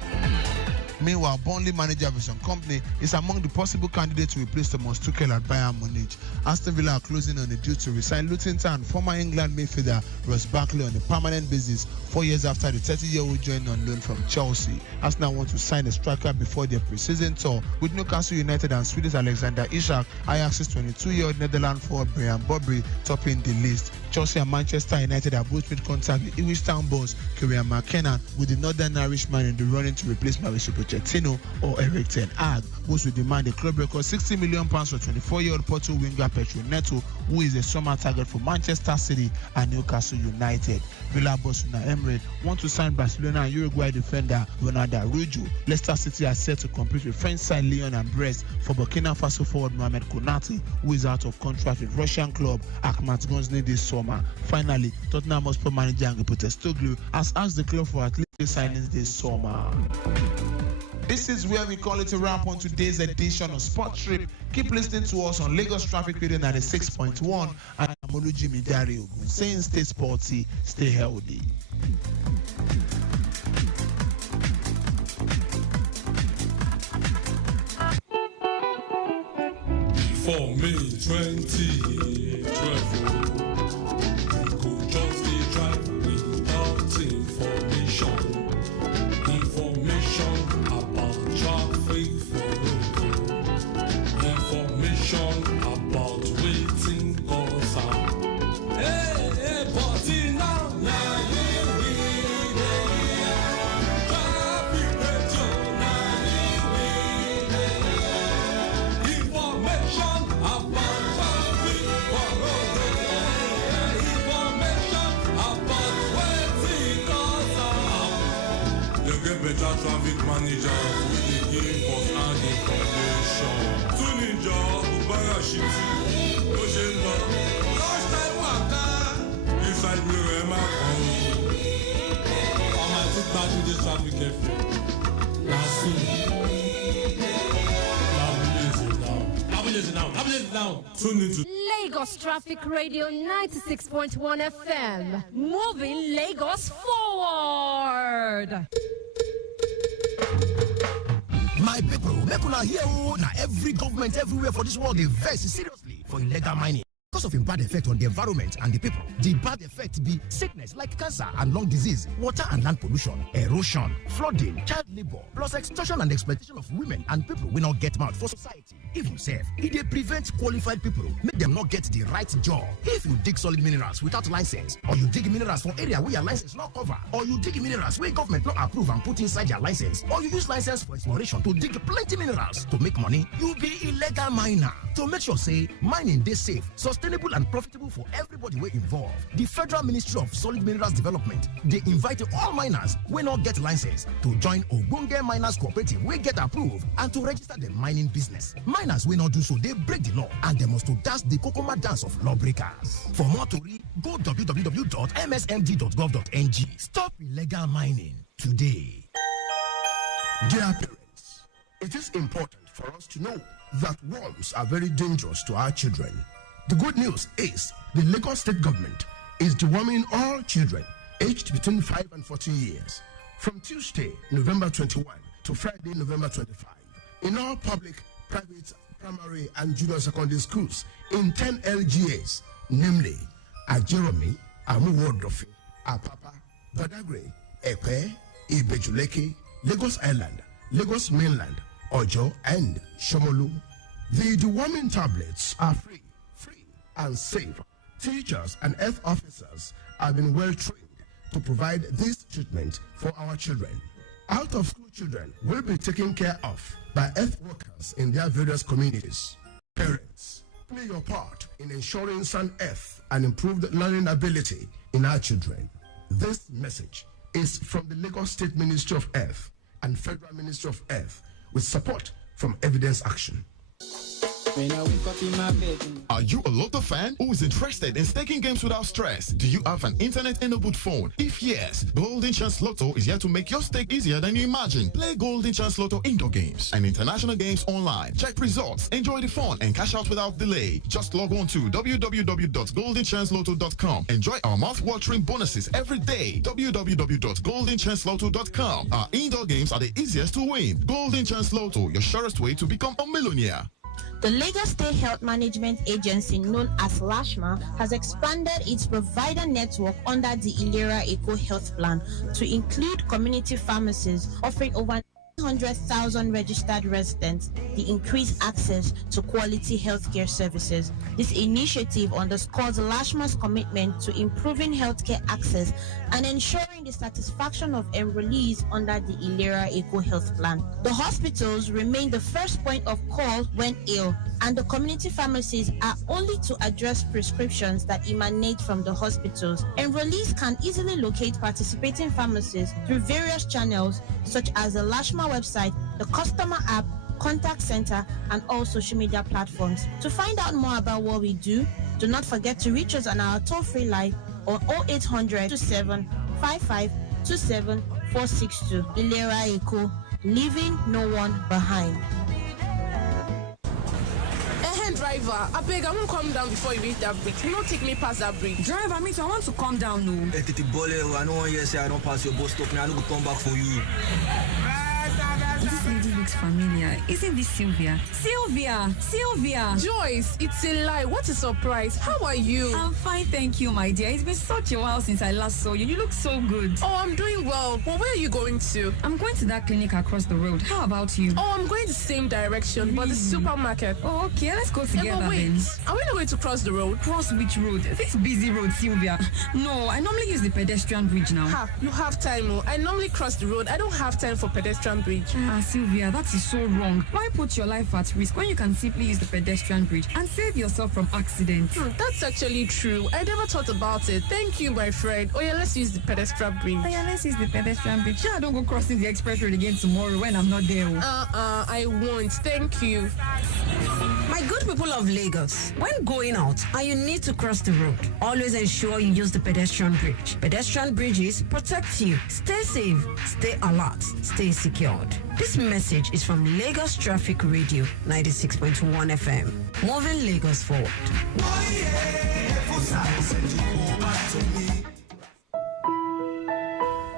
Meanwhile, Burnley manager Vincent Kompany is among the possible candidates to replace Thomas Tuchel at Bayern Munich. Aston Villa are closing on a deal to resign Luton Town former England midfielder Ross Barkley on a permanent basis 4 years after the 30-year-old joined on loan from Chelsea. Arsenal want to sign a striker before their pre-season tour, with Newcastle United and Swedish Alexander Isak, Ajax's 22-year-old Netherlands forward Brian Bobry topping the list. Chelsea and Manchester United have both made contact with Ipswich Town boss Kieran McKenna, with the Northern Irishman in the running to replace Mauricio Pochettino or Eric Ten Hag. Both will demand a club record £60 million for 24-year-old Porto winger Pedro Neto, who is a summer target for Manchester City and Newcastle United. Villa boss Unai Emery want to sign Barcelona and Uruguay defender Ronaldo Araujo. Leicester City are set to compete with French side Lyon and Brest for Burkina Faso forward Mohamed Konate, who is out of contract with Russian club Akhmat Gonzny this summer. Finally, Tottenham Hotspur manager Ange Postecoglou has asked the club for at least 3 signings this summer. This is where we call it a wrap on today's edition of Sport Trip. Keep listening to us on Lagos Traffic Radio 96.1 and Amoluji Midari Ogun, saying stay sporty, stay healthy. For me, 2012, we could just be drive without information. Information about traffic for road. Information about waiting cars. Hey, but now, better traffic managers with the give us and information. Tunija, Ubara Shiti, Ojenda, last time waka, inside me where my phone. I'm at it back to the traffic FM. Now soon. Now. Tune into Lagos Traffic Radio 96.1 FM. Moving Lagos forward. My people, make una hear o. Na every government everywhere for this world dey vex seriously for illegal mining. Because of a bad effect on the environment and the people. The bad effect be sickness like cancer and lung disease, water and land pollution, erosion, flooding, child labor, plus extortion and exploitation of women and people will not get mouth for society. Even self, it dey prevent qualified people, make them not get the right job. If you dig solid minerals without license, or you dig minerals for area where your license not cover, or you dig minerals where government not approve and put inside your license, or you use license for exploration to dig plenty minerals to make money, you be illegal miner. To make sure say mining dey safe, sustainable and profitable for everybody wey involved. The Federal Ministry of Solid Minerals Development, they invite all miners wey not get license to join Ogbonge Miners Cooperative wey get approved and to register the mining business. Miners wey not do so, they break the law and they must to dance the Kokoma dance of lawbreakers. For more to read, go www.msmd.gov.ng. Stop illegal mining today. Dear parents, it is important for us to know that worms are very dangerous to our children. The good news is the Lagos State government is deworming all children aged between 5 and 14 years from Tuesday, November 21 to Friday, November 25 in all public, private, primary and junior secondary schools in 10 LGAs, namely Ajeromi, Amuwodofi, Apapa, Badagry, Epe, Ibejuleke, Lagos Island, Lagos Mainland, Ojo and Shomolu. The deworming tablets are free and safe. Teachers and health officers have been well trained to provide this treatment for our children. Out of school children will be taken care of by health workers in their various communities. Parents, play your part in ensuring sound health and improved learning ability in our children. This message is from the Lagos State Ministry of Health and Federal Ministry of Health with support from Evidence Action. Are you a Lotto fan who is interested in staking games without stress? Do you have an internet-enabled phone? If yes, Golden Chance Lotto is here to make your stake easier than you imagine. Play Golden Chance Lotto indoor games and international games online. Check results, enjoy the fun, and cash out without delay. Just log on to www.goldenchancelotto.com. Enjoy our mouth-watering bonuses every day. www.goldenchancelotto.com. Our indoor games are the easiest to win. Golden Chance Lotto, your surest way to become a millionaire. The Lagos State Health Management Agency, known as LASHMA, has expanded its provider network under the Ilera Eco Health Plan to include community pharmacies, offering over 100,000 registered residents the increased access to quality healthcare services. This initiative underscores LASHMA's commitment to improving healthcare access and ensuring the satisfaction of enrollees under the Ilera Eco Health Plan. The hospitals remain the first point of call when ill, and the community pharmacies are only to address prescriptions that emanate from the hospitals. Enrollees can easily locate participating pharmacies through various channels such as the LASHMA website, the customer app, contact center, and all social media platforms. To find out more about what we do not forget to reach us on our toll-free line on 0800 27 55 27 462. Ilera Eco, leaving no one behind. Driver, I beg, I won't come down before you reach that bridge. You don't take me past that bridge. Driver, me too, I want to come down, no. Hey, Titi Bole, I don't want you to say I don't pass your bus stop. Now I don't come back for you. This lady looks familiar. Isn't this Sylvia? Sylvia! Joyce, it's a lie. What a surprise. How are you? I'm fine, thank you, my dear. It's been such a while since I last saw you. You look so good. Oh, I'm doing well. But where are you going to? I'm going to that clinic across the road. How about you? Oh, I'm going the same direction, but the supermarket. Oh, okay. Let's go together but wait, then. Are we not going to cross the road? Cross which road? This busy road, Sylvia. No, I normally use the pedestrian bridge now. Ha, you have time. Oh. I normally cross the road. I don't have time for pedestrian bridge. Sylvia, that is so wrong. Why put your life at risk when you can simply use the pedestrian bridge and save yourself from accidents? That's actually true. I never thought about it. Thank you, my friend. Oh yeah, let's use the pedestrian bridge. Oh yeah, let's use the pedestrian bridge. I don't go crossing the express road again tomorrow when I'm not there. I won't. Thank you. My good people of Lagos, when going out and you need to cross the road, always ensure you use the pedestrian bridge. Pedestrian bridges protect you. Stay safe, stay alert, stay secured. This message is from Lagos Traffic Radio 96.1 FM. Moving Lagos forward.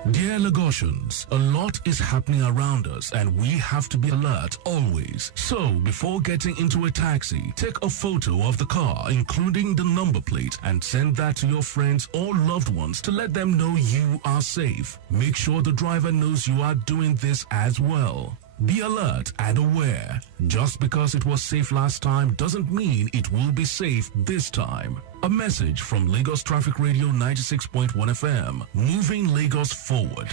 Dear Lagosians, a lot is happening around us and we have to be alert always. So, before getting into a taxi, take a photo of the car, including the number plate, and send that to your friends or loved ones to let them know you are safe. Make sure the driver knows you are doing this as well. Be alert and aware. Just because it was safe last time doesn't mean it will be safe this time. A message from Lagos Traffic Radio 96.1 FM. Moving Lagos forward.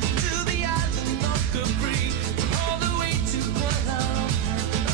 To the island of Capri, all the way to Kuala Lumpur.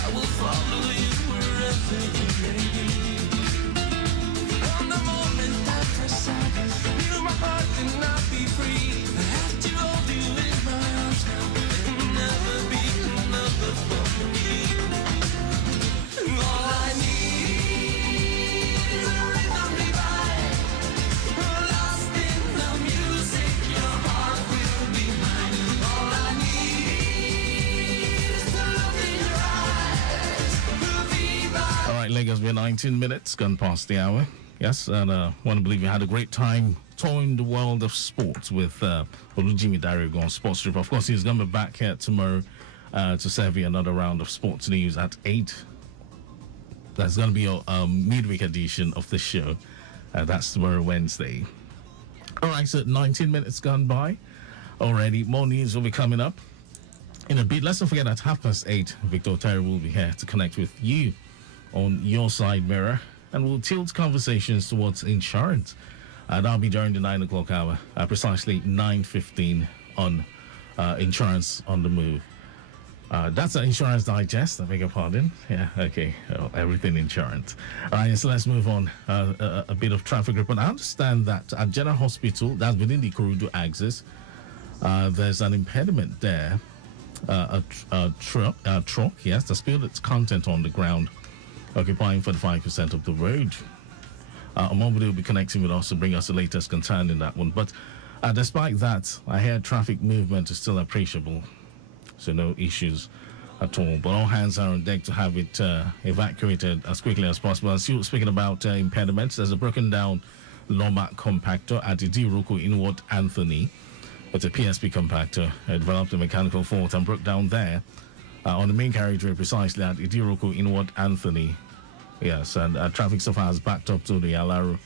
Lagos. We're 19 minutes gone past the hour. Yes, and want to believe you had a great time touring the world of sports with Olujimi Darigo on Sports Trip. Of course, he's going to be back here tomorrow to serve you another round of sports news at 8. That's going to be your midweek edition of the show. That's tomorrow, Wednesday. All right, so 19 minutes gone by already. More news will be coming up in a bit. Let's not forget at 8:30, Victor Terry will be here to connect with you on your side mirror, and we'll tilt conversations towards insurance. That'll be during the 9 o'clock hour, precisely 9:15 on Insurance on the Move. That's an Insurance Digest, I beg your pardon. Yeah, okay, everything insurance. All right, so let's move on. A bit of traffic report. I understand that at General Hospital, that's within the Kurudu axis, there's an impediment there. A truck, yes, that spilled its content on the ground, occupying 45% of the road. Omobode will be connecting with us to bring us the latest concern in that one. But despite that, I hear traffic movement is still appreciable, so no issues at all. But all hands are on deck to have it evacuated as quickly as possible. As you were speaking about impediments, there's a broken down Lomac compactor at the Diroko Inward Anthony. It's a PSP compactor. It developed a mechanical fault and broke down there on the main carriageway, precisely at Idiroko Inward Anthony. Yes, and traffic so far has backed up to the Alaro.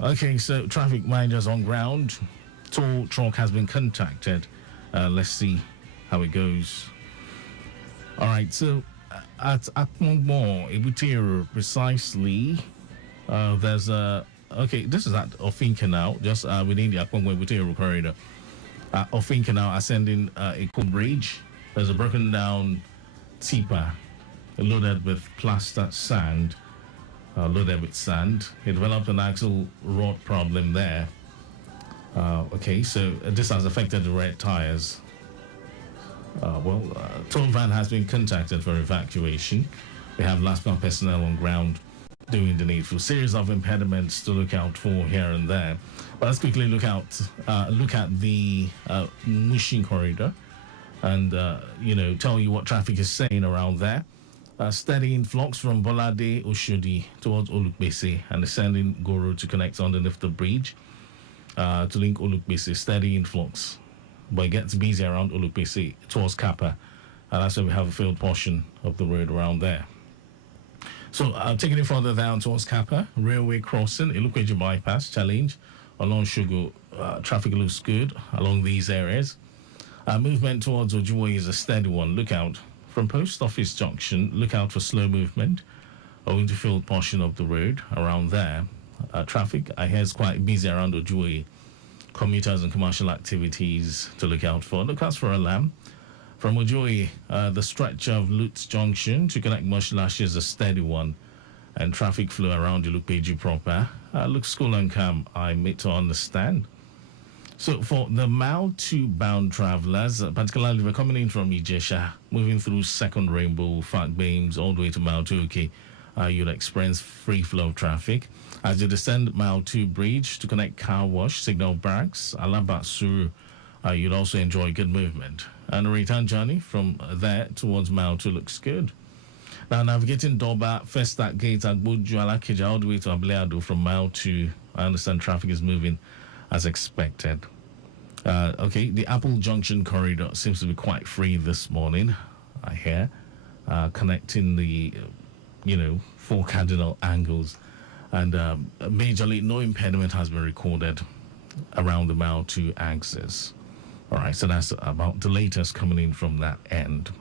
Okay, so traffic managers on ground. Tow truck has been contacted. Let's see how it goes. All right, so at Akmongbo, Ibutiro, precisely, there's a... Okay, this is at Offin Canal, just within the Akpongwe Butero corridor. Offin Canal ascending Eco Bridge. There's a broken down tipper loaded with plaster sand, loaded with sand. It developed an axle rod problem there. Okay, so this has affected the red tires. Tow van has been contacted for evacuation. We have last mile personnel on ground doing the needful. Series of impediments to look out for here and there. But let's quickly look at the Mushin corridor and tell you what traffic is saying around there. Steady influx from Bolade Oshodi towards Olukbese and ascending Goro to connect underneath the bridge to link Olukbese. Steady influx, but it gets busy around Olukbese towards Kappa, and that's where we have a filled portion of the road around there. So taking it further down towards Kappa, railway crossing, Ilukweji bypass, challenge along Shugo, traffic looks good along these areas. Movement towards Ojuwo is a steady one. Look out from Post Office Junction, look out for slow movement owing to filled portion of the road around there. Traffic, I hear, is quite busy around Ojuwo. Commuters and commercial activities to look out for. Look out for alarm. From Ojoy, the stretch of Lutz Junction to connect Moshelash is a steady one, and traffic flow around the Lupeju proper looks cool and calm, I'm made to understand. So for the Mile 2 bound travelers, particularly if you're coming in from Ijesha, moving through Second Rainbow, Fat Beams, all the way to Mile 2, okay, you'll experience free flow of traffic. As you descend Mile 2 bridge to connect Car Wash, Signal Barracks, Alabatsuru, you'd also enjoy good movement. And the return journey from there towards Mile 2 looks good. Now, navigating Doba, Festac Gate, Agboju, Alakeja, all the way to Ableado from Mile 2, I understand traffic is moving as expected. Okay, the Apple Junction corridor seems to be quite free this morning, I hear, connecting the, 4 cardinal angles. And majorly, no impediment has been recorded around the Mile 2 axis. All right, so that's about the latest coming in from that end.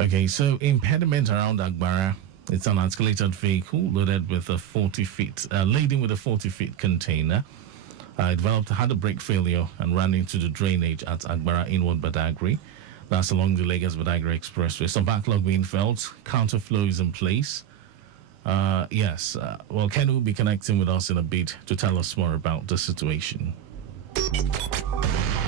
Okay, so impediment around Agbara. It's an escalated vehicle loaded with a 40 feet, laden with a 40 feet container. It had a brake failure and ran into the drainage at Agbara Inward Badagry. That's along the Lagos-Badagry Expressway. Some backlog being felt. Counterflow is in place. Yes, Ken will be connecting with us in a bit to tell us more about the situation.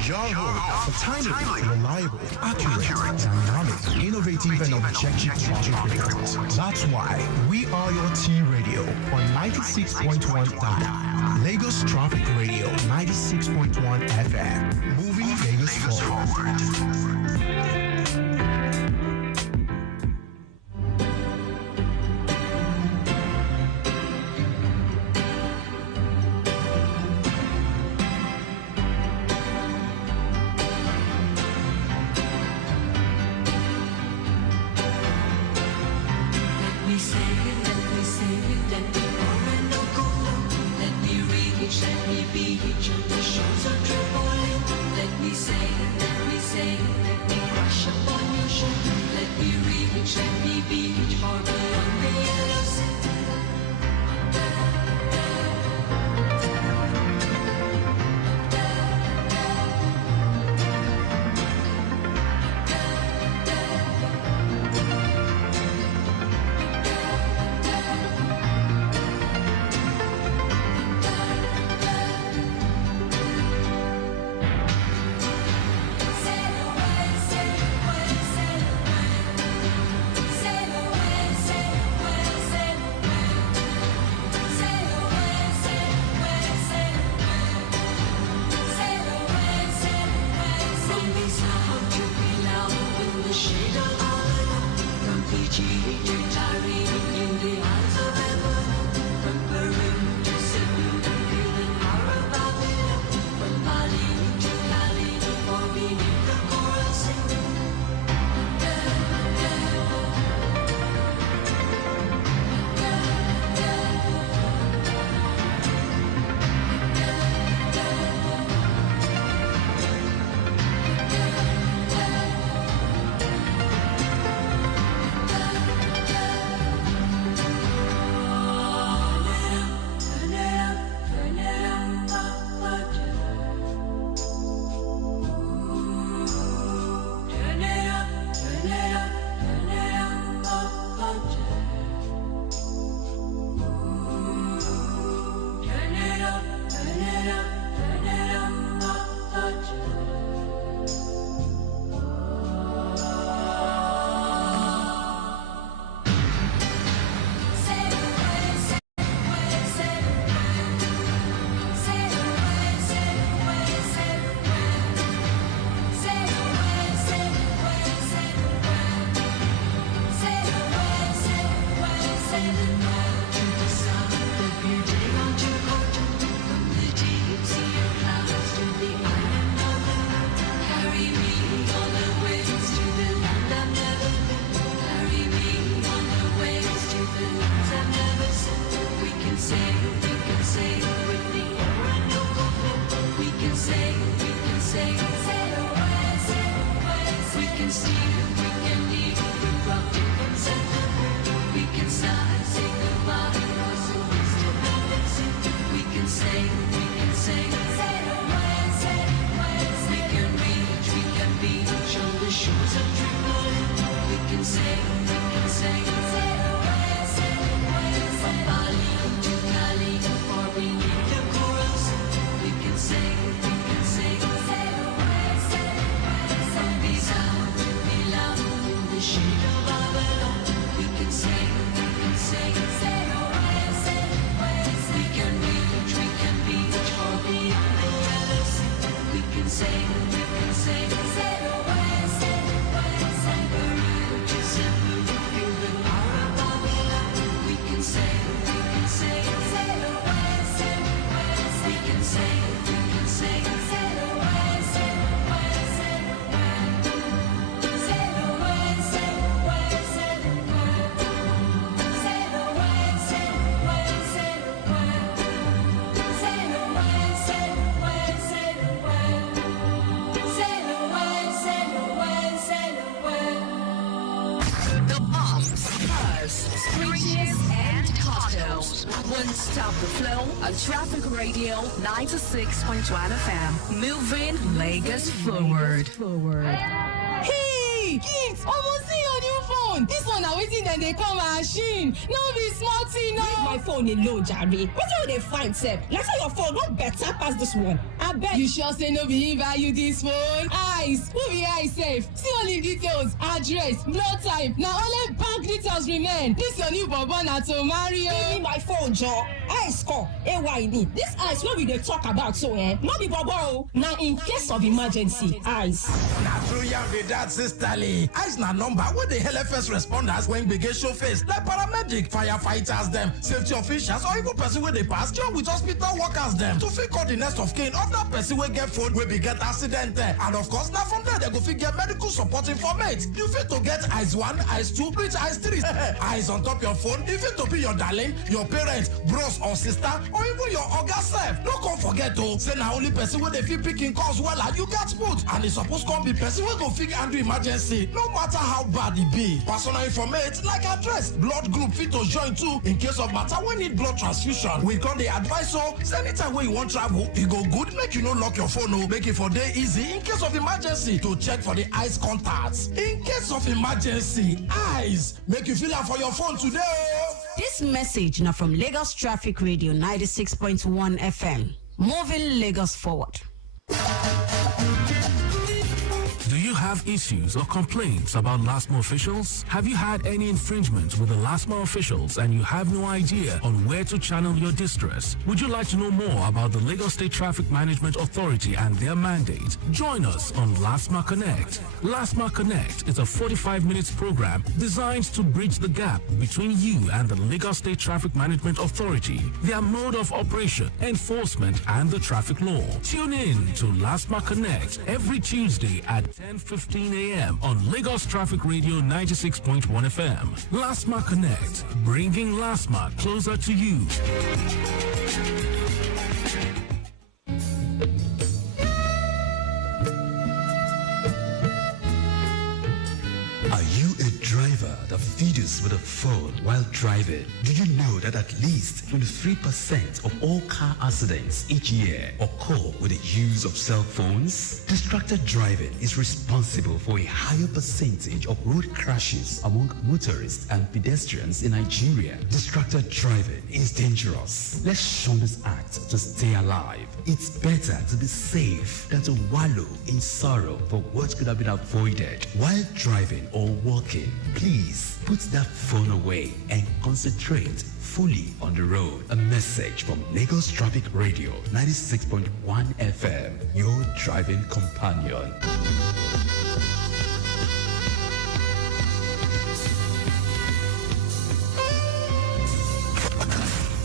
Your home for timely, reliable, accurate, dynamic, innovative, and objective market. That's why we are your T Radio on 96.1 dial. Lagos Traffic Radio 96.1 FM. Moving Lagos forward. reach, let me beach on the shores of Tripoli. Let me say, let me crash upon your shore. Let me reach, let me beach far beyond the yellow sea. Won't stop the flow on Traffic Radio 96.1 FM. Moving Lagos forward. Hey, kids, almost see your new phone. This one now waiting then they come machine. No be smart thing, no. Leave my phone alone, Jerry. What do they find, Seb? Let's say your phone not better pass this one. I bet. You sure say no be value this phone? Eyes, who be eye safe? See only details, address, blood type. Now only bank details remain. This your new bourbon na to Mario. Give me my phone, Joe. Eyes score. AYD. This eyes what we dey talk about so not be bourbon. Now in case of emergency, eyes. Now through your that sister Lee. Eyes na number. What the hell FS first responders when they get show face, like paramedic, firefighters, them, safety officials, or even person where they pass, join with hospital workers, them, to fit call the next of kin of that person will get food, will be get accident there. And of course, now from there, they go fit get medical support information. You fit to get eyes 1, eyes 2, reach eyes 3. Eyes on top your phone, if it to be your darling, your parents, bros or sister, or even your Oga self. No come forget to say now only person where they feel picking calls well and you got put. And it's supposed to be person where go figure handle emergency. No matter how bad it be. Personal information like address, blood group fit to join too in case of matter we need blood transfusion. We got the advice so anytime where you want travel, you go good, make you no lock your phone, no make it for day easy in case of emergency to check for the eyes contacts. In case of emergency, eyes make you feel out for your phone today. This message now from Lagos Traffic Radio 96.1 FM. Moving Lagos forward. Do you have issues or complaints about LASTMA officials? Have you had any infringements with the LASTMA officials and you have no idea on where to channel your distress? Would you like to know more about the Lagos State Traffic Management Authority and their mandate? Join us on LASTMA Connect. LASTMA Connect is a 45 minutes program designed to bridge the gap between you and the Lagos State Traffic Management Authority, their mode of operation, enforcement, and the traffic law. Tune in to LASTMA Connect every Tuesday at 10:15 a.m. on Lagos Traffic Radio 96.1 FM. LASTMA Connect, bringing LASTMA closer to you. Are you a driver that fiddles with a phone while driving? Do you know that at least 23% of all car accidents each year occur with the use of cell phones? Distracted driving is responsible for a higher percentage of road crashes among motorists and pedestrians in Nigeria. Distracted driving is dangerous. Let's shun this act to stay alive. It's better to be safe than to wallow in sorrow for what could have been avoided. While driving or walking, please put that phone away and concentrate fully on the road. A message from Lagos Traffic Radio 96.1 FM, your driving companion.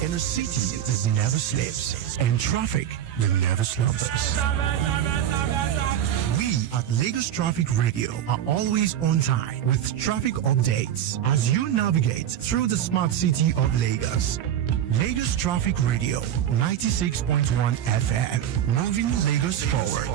In a city that never sleeps, and traffic that never slumbers. We at Lagos Traffic Radio are always on time with traffic updates as you navigate through the smart city of Lagos. Lagos Traffic Radio 96.1 FM, moving Lagos forward.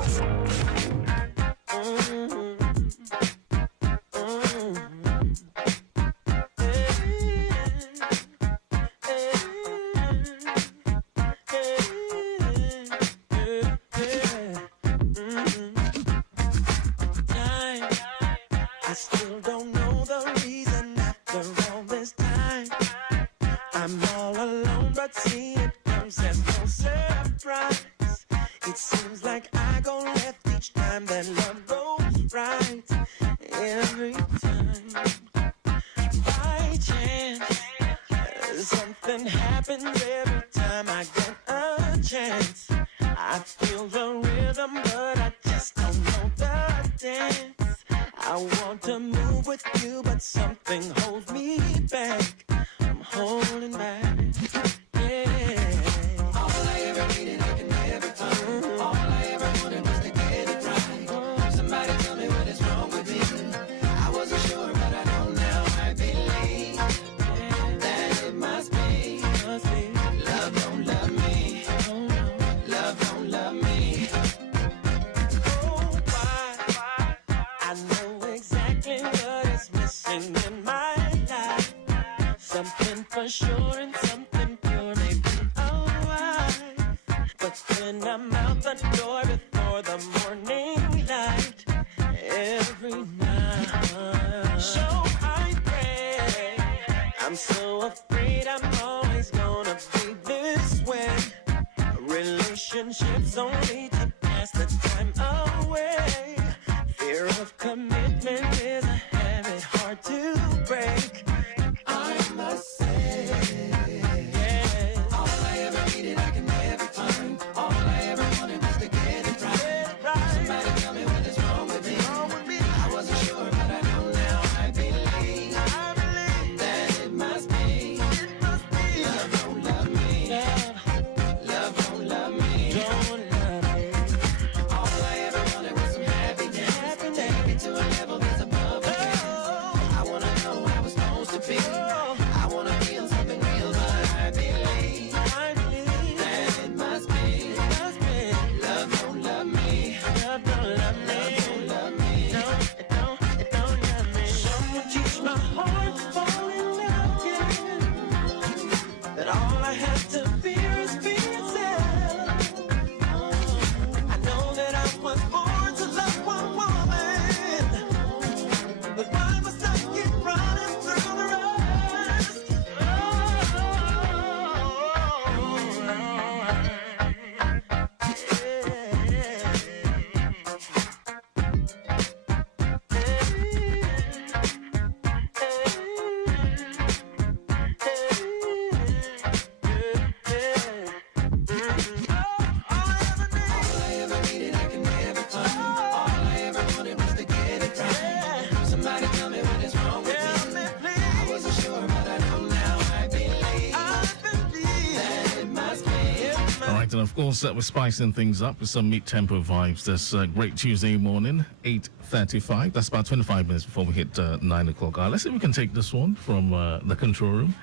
And of course, we're spicing things up with some mid-tempo vibes this great Tuesday morning, 8:35. That's about 25 minutes before we hit 9 o'clock. Let's see if we can take this one from the control room.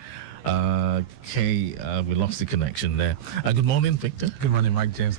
We lost the connection there. Good morning, Victor. Good morning, Mike James.